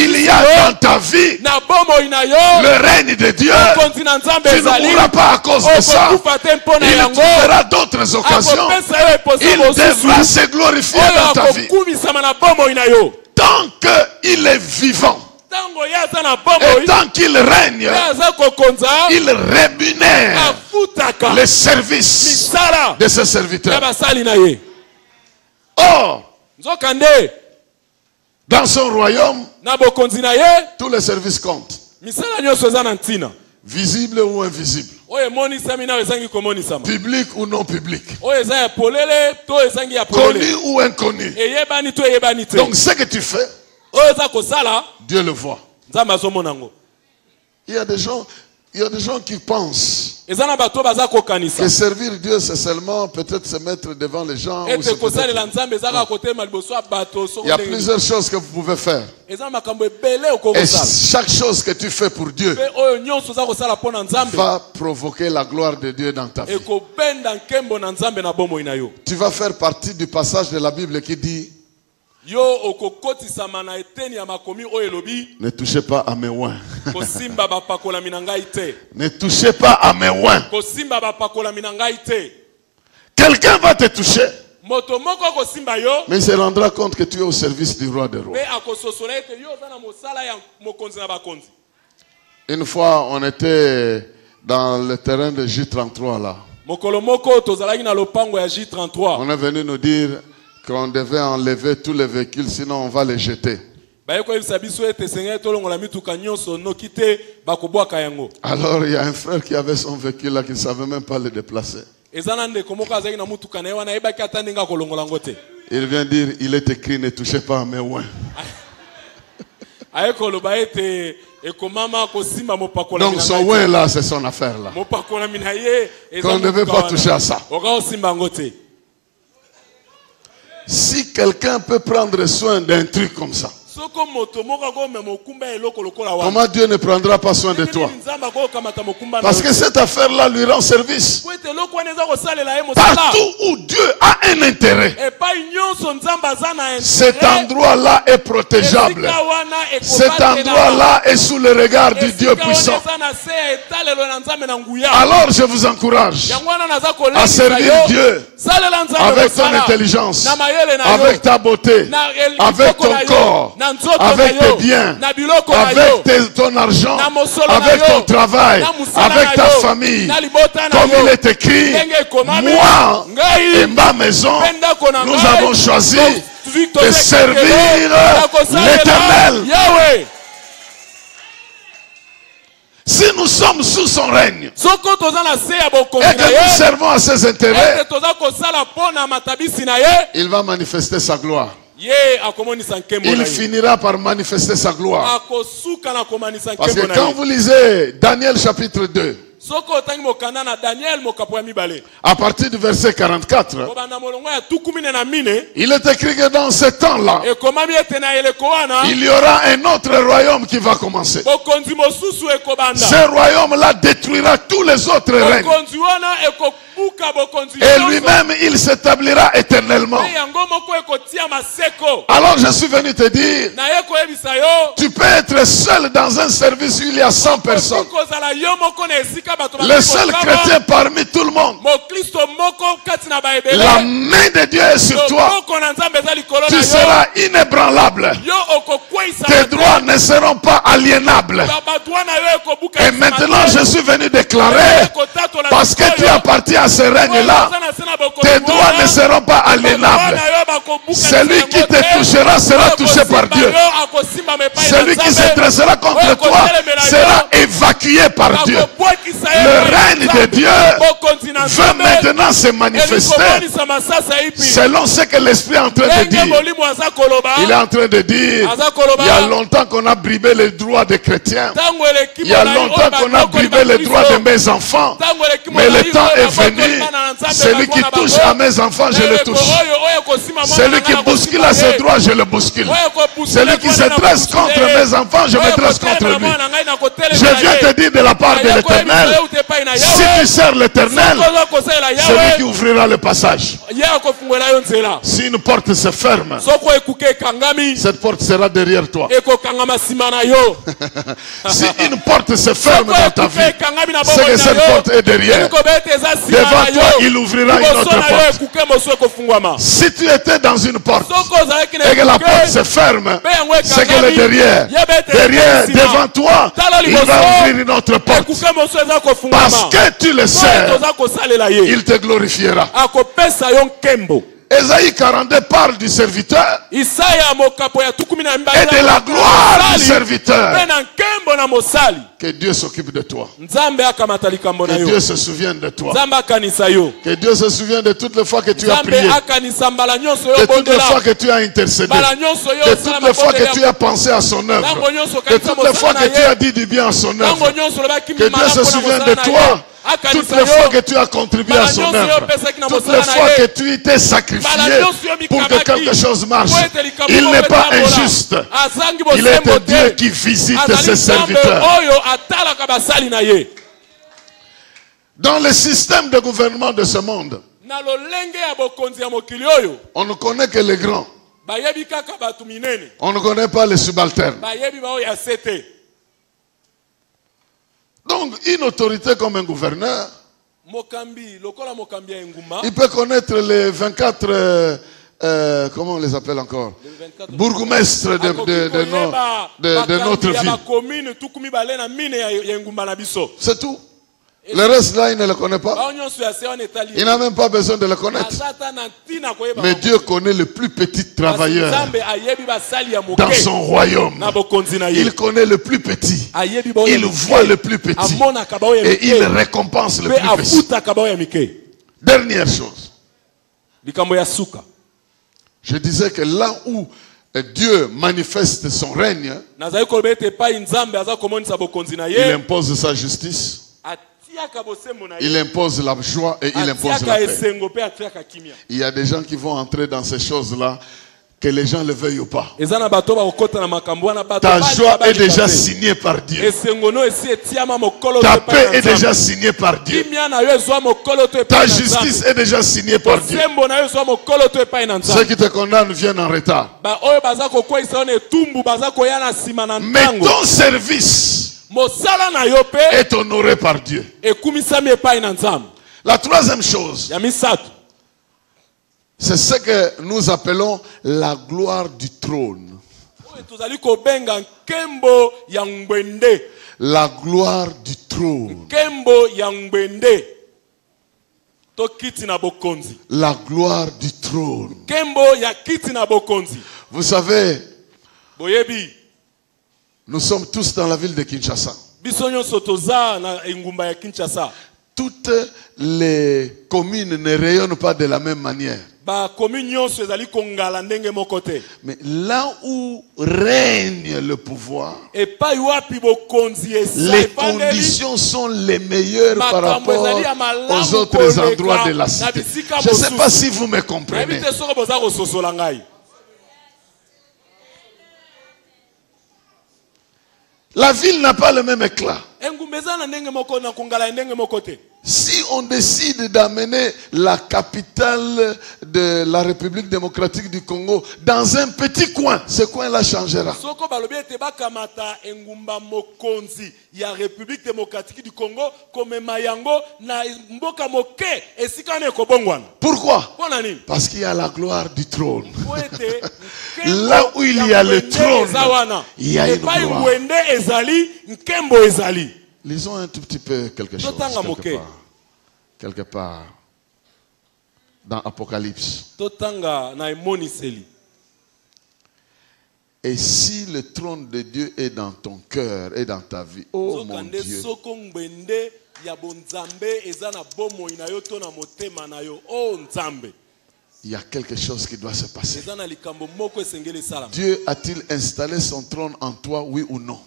il y a dans ta vie le règne de Dieu. Tu ne mourras pas à cause de ça. Il trouvera d'autres occasions. Il devra se glorifier dans ta vie. Tant qu'il est vivant et tant qu'il règne, il rémunère les services de ses serviteurs. Or, dans son royaume, tous les services comptent. Visible ou invisible. Public ou non public. Connu ou inconnu. Donc ce que tu fais, Dieu le voit. Il y a des gens qui pensent que servir Dieu c'est seulement peut-être se mettre devant les gens. Il y a plusieurs choses que vous pouvez faire. Et chaque chose que tu fais pour Dieu va provoquer la gloire de Dieu dans ta vie. Tu vas faire partie du passage de la Bible qui dit: ne touchez pas à mes oins. Ne touchez pas à mes oins. Quelqu'un va te toucher, mais il se rendra compte que tu es au service du roi des rois. Une fois, on était dans le terrain de J33 là. On est venu nous dire qu'on devait enlever tous les véhicules, sinon on va les jeter. Alors il y a un frère qui avait son véhicule là qui ne savait même pas le déplacer. Il vient dire, il est écrit, ne touchez pas à mes oins. Donc son oin là, c'est son affaire là. Qu'on ne devait pas toucher à ça. Si quelqu'un peut prendre soin d'un truc comme ça, Comment Dieu ne prendra pas soin de toi? Parce que cette affaire-là lui rend service. Partout où Dieu a un intérêt, cet endroit-là est protégeable. Cet endroit-là est sous le regard du Dieu puissant. Alors je vous encourage à servir Dieu avec ton intelligence, avec ta beauté, avec ton corps, avec tes biens, avec ton argent, avec ton travail, avec ta famille. Comme il est écrit, moi et ma maison, nous avons choisi de servir l'Éternel. Si nous sommes sous son règne et que nous servons à ses intérêts, il va manifester sa gloire. Il finira par manifester sa gloire. Parce que quand vous lisez Daniel chapitre 2, à partir du verset 44, il est écrit que dans ce temps-là, il y aura un autre royaume qui va commencer. Ce royaume-là détruira tous les autres règnes. Et lui-même, il s'établira éternellement. Alors je suis venu te dire, tu peux être seul dans un service où il y a 100 personnes. Le seul chrétien parmi tout le monde. La main de Dieu est sur toi. Tu seras inébranlable. Tes droits ne seront pas aliénables. Et maintenant je suis venu déclarer, parce que tu appartiens à ce règne-là, tes droits ne seront pas aliénables. Celui qui te touchera sera touché par Dieu. Celui qui se dressera contre toi sera évacué par Dieu. Le règne de Dieu veut maintenant se manifester selon ce que l'Esprit est en train de dire. Il est en train de dire, il y a longtemps qu'on a bribé les droits des chrétiens. Il y a longtemps qu'on a bribé les droits de mes enfants. Mais le temps est venu. Celui qui touche à mes enfants, je le touche. Celui qui bouscule à ses droits, je le bouscule. Celui qui se dresse contre mes enfants, je me dresse contre lui. Je viens te dire de la part de l'Éternel, si tu sers l'Éternel, c'est lui qui ouvrira le passage. Si une porte se ferme, cette porte sera derrière toi. Si une porte se ferme dans ta vie, c'est que cette porte est derrière. Devant toi, il ouvrira une autre porte. Si tu étais dans une porte et que la porte se ferme, c'est qu'elle est derrière. Derrière, devant toi, il va ouvrir une autre porte. Parce que tu le sers, il te glorifiera. Ésaïe 42 parle du serviteur et de la gloire du serviteur. Que Dieu s'occupe de toi. Que Dieu se souvienne de toi. Que Dieu se souvienne de toutes les fois que tu as prié. De toutes les fois que tu as intercédé. De toutes les fois que tu as pensé à son œuvre. De toutes les fois que tu as dit du bien à son œuvre. Que Dieu se souvienne de toi. Toutes les fois que tu as contribué à son œuvre, toutes les fois que tu t'es sacrifié pour que quelque chose marche, il n'est pas injuste. Il est un Dieu qui visite ses serviteurs. Dans le système de gouvernement de ce monde, on ne connaît que les grands. On ne connaît pas les subalternes. Donc, une autorité comme un gouverneur, il peut connaître les 24, comment on les appelle encore, bourgmestres de notre ville. C'est tout. Le reste là, il ne le connaît pas. Il n'a même pas besoin de le connaître. Mais Dieu connaît le plus petit travailleur dans son royaume. Il connaît le plus petit. Il voit le plus petit. Et il récompense le plus petit. Dernière chose. Je disais que là où Dieu manifeste son règne, il impose sa justice. Il impose la joie et il impose la paix. Il y a des gens qui vont entrer dans ces choses-là. Que les gens le veuillent ou pas. Ta joie est déjà signée par Dieu. Ta paix est déjà signée par Dieu. Ta justice est déjà signée par Dieu. Ceux qui te condamnent viennent en retard. Mais ton service est honoré par Dieu. La troisième chose, c'est ce que nous appelons la gloire du trône. La gloire du trône. La gloire du trône. Vous savez, nous sommes tous dans la ville de Kinshasa. Toutes les communes ne rayonnent pas de la même manière. Mais là où règne le pouvoir, les conditions sont les meilleures par rapport aux autres endroits de la cité. Je ne sais pas si vous me comprenez. La ville n'a pas le même éclat. Si on décide d'amener la capitale de la République démocratique du Congo dans un petit coin, ce coin-là changera. Pourquoi? Parce qu'il y a la gloire du trône. Là où il y a le trône, il y a une gloire. Lisons un tout petit peu quelque chose quelque part dans Apocalypse. Et si le trône de Dieu est dans ton cœur et dans ta vie, oh mon Dieu, il y a quelque chose qui doit se passer. Dieu a-t-il installé son trône en toi, oui ou non?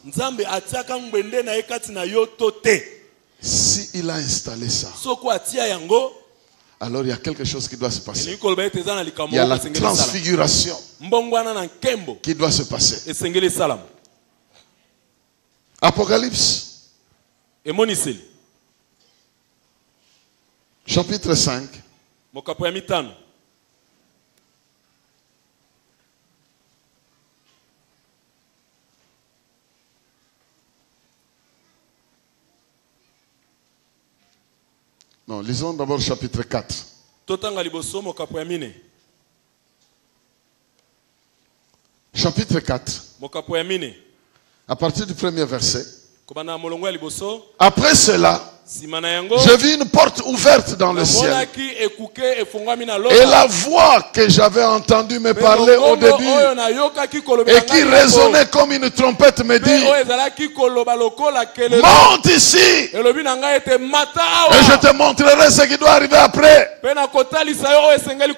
Si il a installé ça, alors il y a quelque chose qui doit se passer. Il y a la transfiguration qui doit se passer. Apocalypse, chapitre 5. Non, lisons d'abord chapitre 4. Chapitre 4. À partir du premier verset. Après cela, j'ai vu une porte ouverte dans le ciel. Et la voix que j'avais entendue me parler au début et qui résonnait comme une trompette me dit: monte ici et je te montrerai ce qui doit arriver après.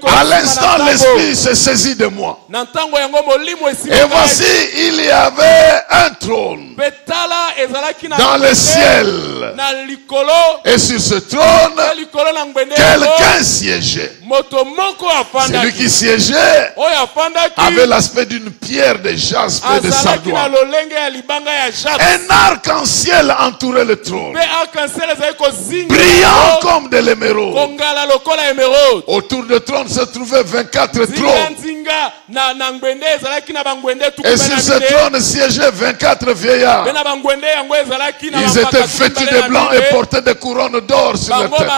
À l'instant, l'esprit se saisit de moi. Et voici, il y avait un trône dans le ciel. Et sur ce trône, quelqu'un siégeait. Celui qui siégeait avait l'aspect d'une pierre de jaspe et de sardoine. Un arc-en-ciel entourait le trône, brillant comme de l'émeraude. Autour du trône se trouvaient 24 trônes. Et sur ce trône siégeaient 24 vieillards. Ils étaient vêtus de blanc et portaient des couronnes d'or sur leur tête.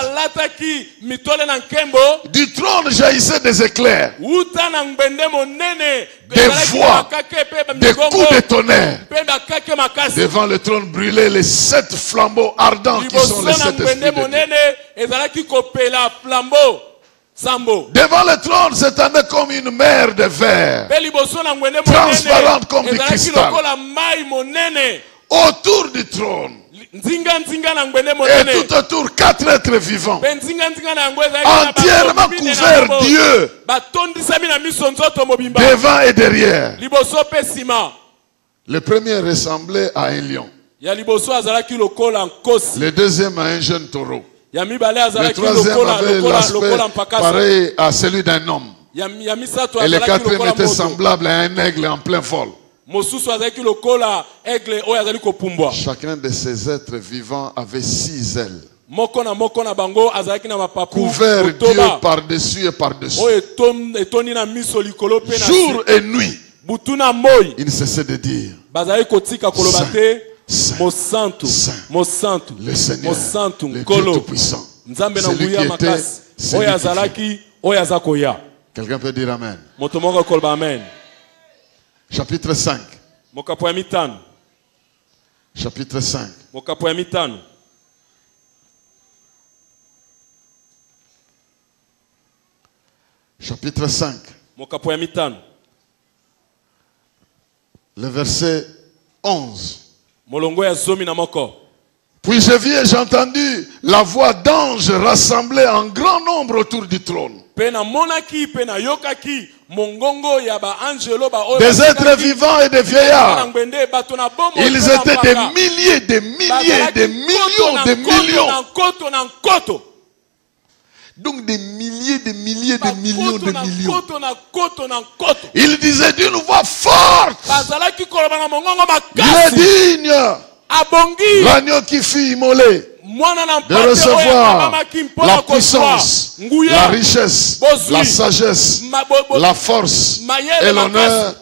Du trône jaillissaient des éclairs, des voix, des coups de tonnerre. Devant le trône brûlaient les 7 flambeaux ardents qui sont les 7 esprits de Dieu. Devant le trône s'étendait comme une mer de verre, transparente comme du cristal. Autour du trône, et tout autour, 4 êtres vivants, entièrement couverts d'yeux, devant et derrière. Le premier ressemblait à un lion, le deuxième à un jeune taureau, le troisième avait l'aspect pareil à celui d'un homme. Et le quatrième était semblable à un aigle en plein vol. Chacun de ces êtres vivants avait 6 ailes. Couvert Dieu par-dessus et par-dessus. Jour et nuit, il ne cessait de dire Saint, Saint, le Seigneur, le Dieu Tout-Puissant. Celui qui était, celui qui fait. Quelqu'un peut dire Amen. Chapitre 5. Chapitre 5. Chapitre 5. Le verset 11. Puis je vis et j'ai entendu la voix d'anges rassemblés en grand nombre autour du trône. Des êtres vivants et des vieillards. Ils étaient des milliers, des milliers, des millions, des millions. Donc des milliers, des milliers, des millions, des millions. Il disait d'une voix forte: il est digne, l'agneau qui fut immolé, de recevoir la puissance, la richesse, la sagesse, la force et l'honneur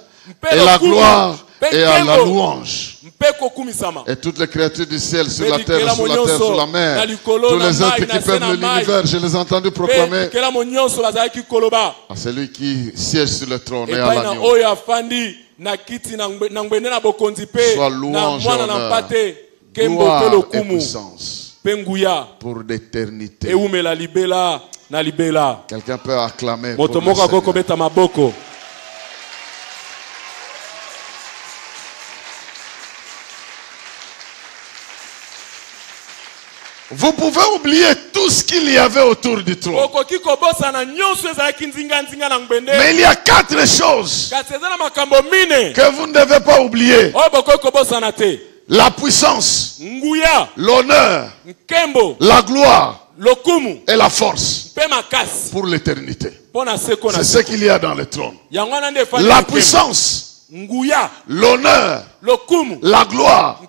et la gloire et à la louange. Et toutes les créatures du ciel, sur la terre, sur la mer, tous les êtres qui peuplent l'univers, je les ai entendus proclamer à celui qui siège sur le trône et à l'agneau: soit louange, honneur, gloire et puissance pour l'éternité. Quelqu'un peut acclamer pour le Seigneur. Vous pouvez oublier tout ce qu'il y avait autour du trône. Mais il y a 4 choses que vous ne devez pas oublier: la puissance, l'honneur, la gloire et la force pour l'éternité. C'est ce qu'il y a dans le trône. La puissance, l'honneur, la gloire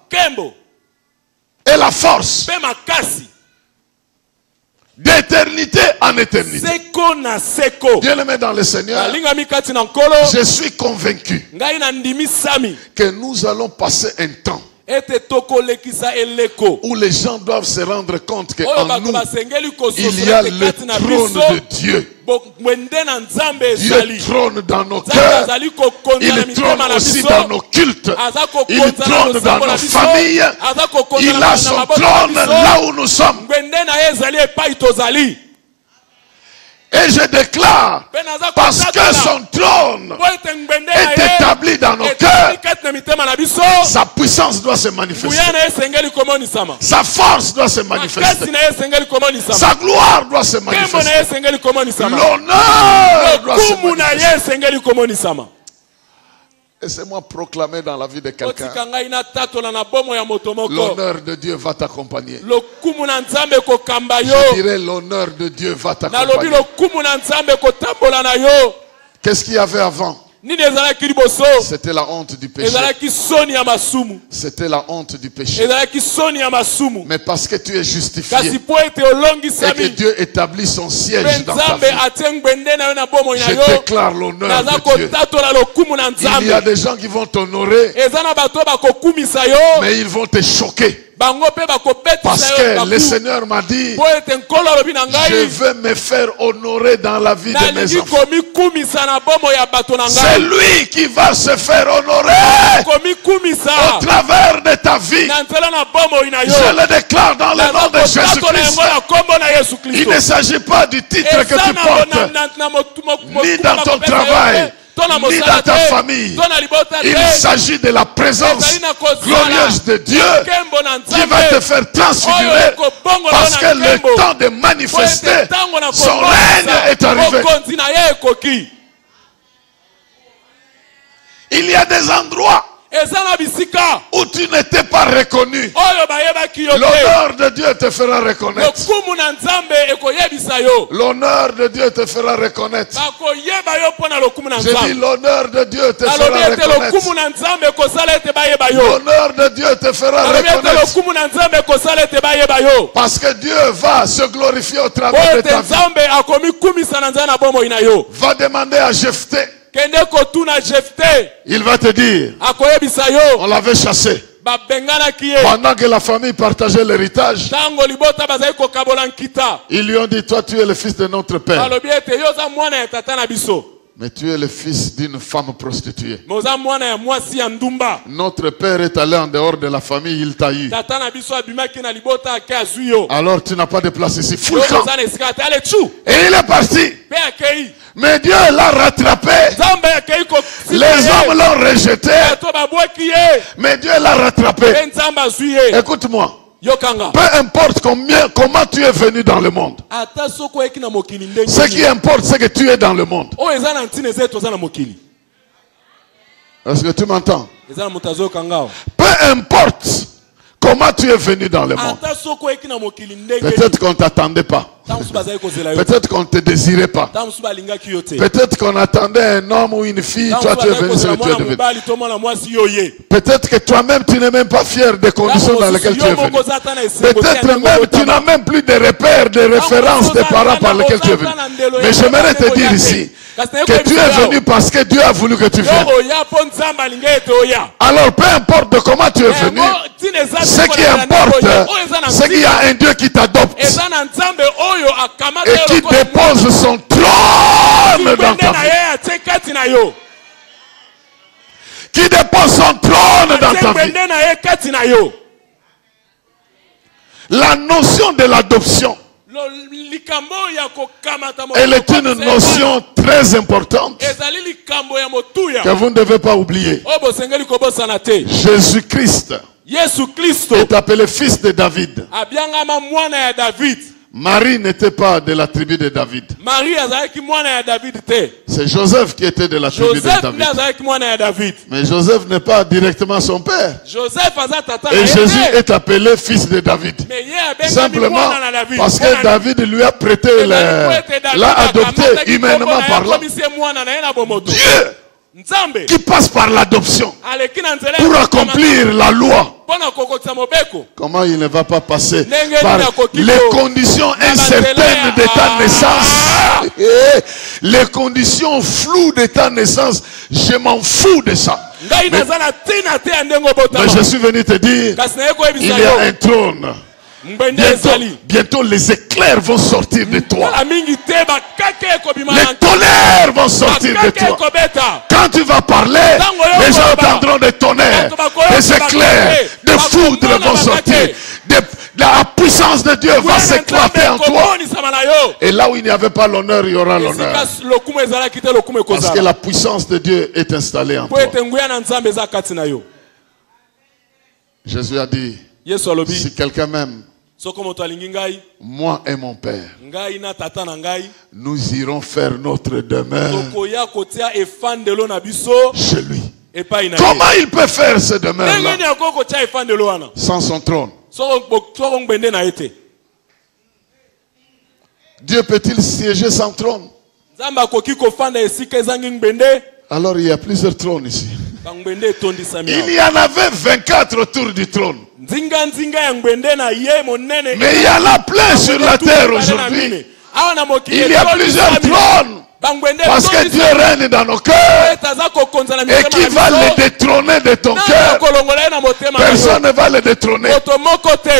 et la force d'éternité en éternité. Bien-aimé dans le Seigneur, je suis convaincu que nous allons passer un temps où les gens doivent se rendre compte qu'en nous, il y a le trône de Dieu. Dieu trône dans nos cœurs. Il trône aussi dans nos cultes. Il trône dans nos familles. Il a son trône là où nous sommes. Et je déclare, parce que son trône est établi dans nos cœurs, sa puissance doit se manifester. Sa force doit se manifester. Sa gloire doit se manifester. L'honneur doit se manifester. Laissez-moi proclamer dans la vie de quelqu'un: l'honneur de Dieu va t'accompagner. Je dirais: l'honneur de Dieu va t'accompagner. Qu'est-ce qu'il y avait avant? C'était la honte du péché. C'était la honte du péché. Mais parce que tu es justifié et que Dieu établit son siège dans ta vie, je déclare l'honneur de Dieu. Il y a des gens qui vont t'honorer, mais ils vont te choquer. Parce que le Seigneur m'a dit: je veux me faire honorer dans la vie de mes enfants. C'est lui qui va se faire honorer au travers de ta vie. Je le déclare dans le nom de Jésus-Christ. Il ne s'agit pas du titre que tu portes, ni dans ton travail, ni dans ta famille. Il s'agit de la présence glorieuse de Dieu qui va te faire transfigurer, parce que le temps de manifester son règne est arrivé. Il y a des endroits où tu n'étais pas reconnu, l'honneur de Dieu te fera reconnaître. L'honneur de Dieu te fera reconnaître. J'ai dit l'honneur de Dieu te fera reconnaître. L'honneur de Dieu te fera reconnaître. Parce que Dieu va se glorifier au travers de ta vie. Va demander à Jephthé. Il va te dire, on l'avait chassé. Pendant que la famille partageait l'héritage, ils lui ont dit, toi tu es le fils de notre père. Mais tu es le fils d'une femme prostituée. Notre père est allé en dehors de la famille, il t'a eu. Alors tu n'as pas de place ici. Fous le camp. Et il est parti. Mais Dieu l'a rattrapé. Les hommes l'ont rejeté. Mais Dieu l'a rattrapé. Écoute-moi. Peu importe comment tu es venu dans le monde. Ce qui importe, c'est que tu es dans le monde. Est-ce que tu m'entends? Peu importe comment tu es venu dans le monde. Peut-être qu'on ne t'attendait pas. Peut-être qu'on ne te désirait pas. Peut-être qu'on attendait un homme ou une fille. Toi tu es venu, c'est que tu es devenu. Peut-être que toi-même tu n'es même pas fier des conditions dans lesquelles tu es venu. Peut-être même tu n'as même plus de repères, de références des parents par lesquels tu es venu. Mais j'aimerais te dire ici que tu es venu parce que Dieu a voulu que tu viennes. Alors peu importe de comment tu es venu, ce qui importe, c'est qu'il y a un Dieu qui t'adopte et qui dépose son trône dans ta vie. Qui dépose son trône dans ta vie. La notion de l'adoption, elle est une notion très importante que vous ne devez pas oublier. Jésus-Christ est appelé fils de David. Marie n'était pas de la tribu de David. C'est Joseph qui était de la tribu de David. Mais Joseph n'est pas directement son père. Et Jésus est appelé fils de David. Simplement parce que David lui a prêté, l'a adopté humainement parlant. Dieu qui passe par l'adoption pour accomplir la loi. Comment il ne va pas passer par les conditions incertaines de ta naissance, les conditions floues de ta naissance? Je m'en fous de ça. Mais je suis venu te dire, il y a un trône. Bientôt les éclairs vont sortir de toi. Les tonnerres vont sortir de toi. Quand tu vas parler, les gens entendront des tonnerres, des éclairs, des foudres vont sortir. La puissance de Dieu va s'éclater en toi. Et là où il n'y avait pas l'honneur, il y aura l'honneur. Parce que la puissance de Dieu est installée en toi. Jésus a dit, si quelqu'un m'aime, moi et mon Père, nous irons faire notre demeure chez lui. Comment il peut faire ce demeure-là sans son trône? Dieu peut-il siéger sans trône? Alors il y a plusieurs trônes ici. Il y en avait 24 autour du trône. Mais il y en a plein sur la terre aujourd'hui. Il y a plusieurs trônes. Parce que Dieu règne dans nos cœurs. Et qui va les détrôner de ton cœur? Personne ne va les détrôner.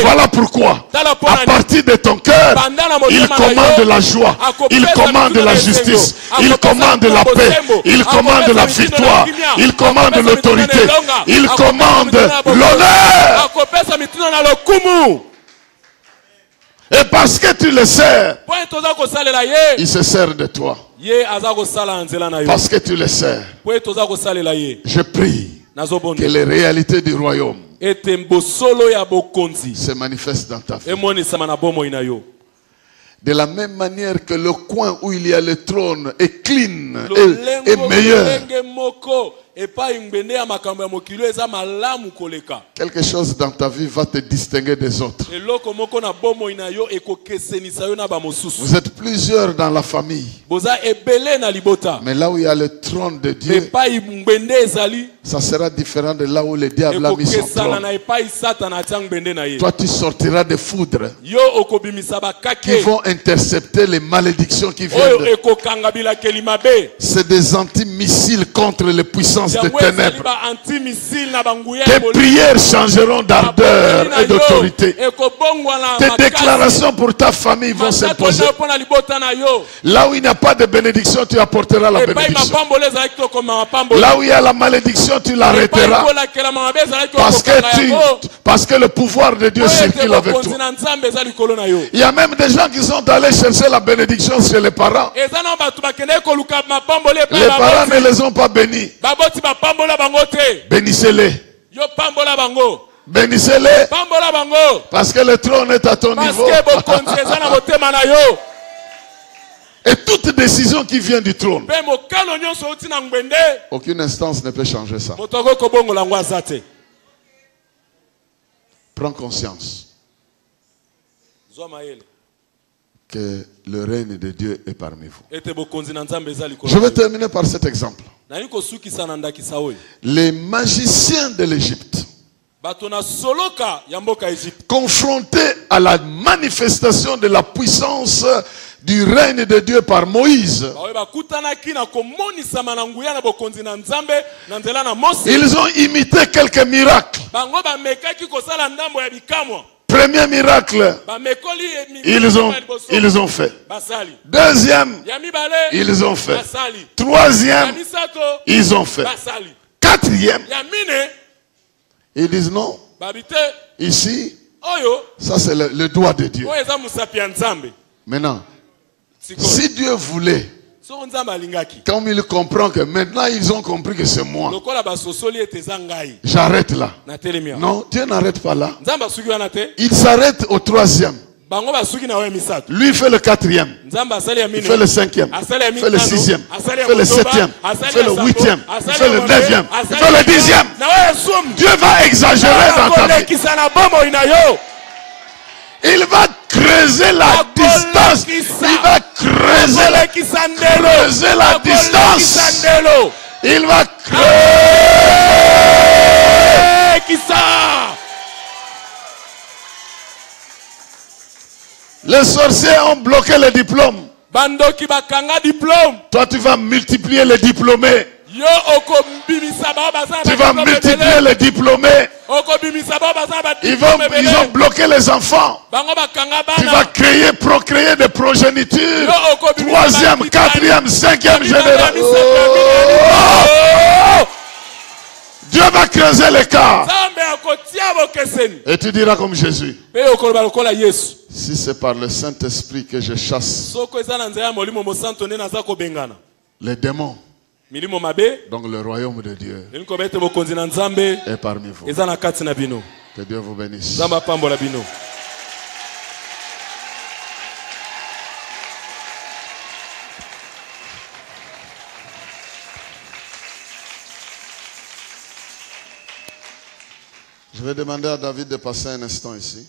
Voilà pourquoi, à partir de ton cœur, il commande la joie, il commande la justice, il commande la paix, il commande la victoire, il commande l'autorité, il commande l'honneur. Et parce que tu le sers, il se sert de toi. Parce que tu le sers, je prie que les réalités du royaume se manifestent dans ta vie. De la même manière que le coin où il y a le trône est clean, est meilleur. Quelque chose dans ta vie va te distinguer des autres. Vous êtes plusieurs dans la famille. Mais là où il y a le trône de Dieu, ça sera différent de là où le diable a mis son trône. Toi, tu sortiras des foudres qui vont intercepter les malédictions qui viennent. C'est des anti-missiles contre les puissances des ténèbres. Tes prières changeront d'ardeur et d'autorité. Tes déclarations pour ta famille vont s'imposer. Là où il n'y a pas de bénédiction, tu apporteras la bénédiction. Là où il y a la malédiction, tu l'arrêteras. Parce que le pouvoir de Dieu circule avec toi. Il y a même des gens qui sont allés chercher la bénédiction chez les parents. Les parents ne les ont pas bénis. Bénissez-les. Bénissez-les. Parce que le trône est à ton niveau. Et toute décision qui vient du trône, aucune instance ne peut changer ça. Prends conscience que le règne de Dieu est parmi vous. Je vais terminer par cet exemple. Les magiciens de l'Égypte, confrontés à la manifestation de la puissance du règne de Dieu par Moïse, ils ont imité quelques miracles. Premier miracle, ils ont fait. Deuxième, ils ont fait. Troisième, ils ont fait. Quatrième, ils disent non. Ici, ça c'est le doigt de Dieu. Maintenant, si Dieu voulait, comme il comprend que maintenant ils ont compris que c'est moi, j'arrête là. Non, Dieu n'arrête pas là. Il s'arrête au troisième. Lui fait le quatrième. Il fait le cinquième. Il fait le sixième. Il fait le septième. Il fait le huitième. Il fait le neuvième. Il fait le dixième. Dieu va exagérer dans ta vie. Il va creuser la distance. Il va creuser la distance. Il va creuser. Les sorciers ont bloqué le diplôme. Toi, tu vas multiplier les diplômés. Tu vas multiplier les diplômés. Ils ont bloqué les enfants. Tu vas procréer des progénitures. Troisième, quatrième, cinquième génération. Dieu va creuser l'écart. Et tu diras comme Jésus: si c'est par le Saint-Esprit que je chasse les démons, donc le royaume de Dieu est parmi vous. Que Dieu vous bénisse. Je vais demander à David de passer un instant ici.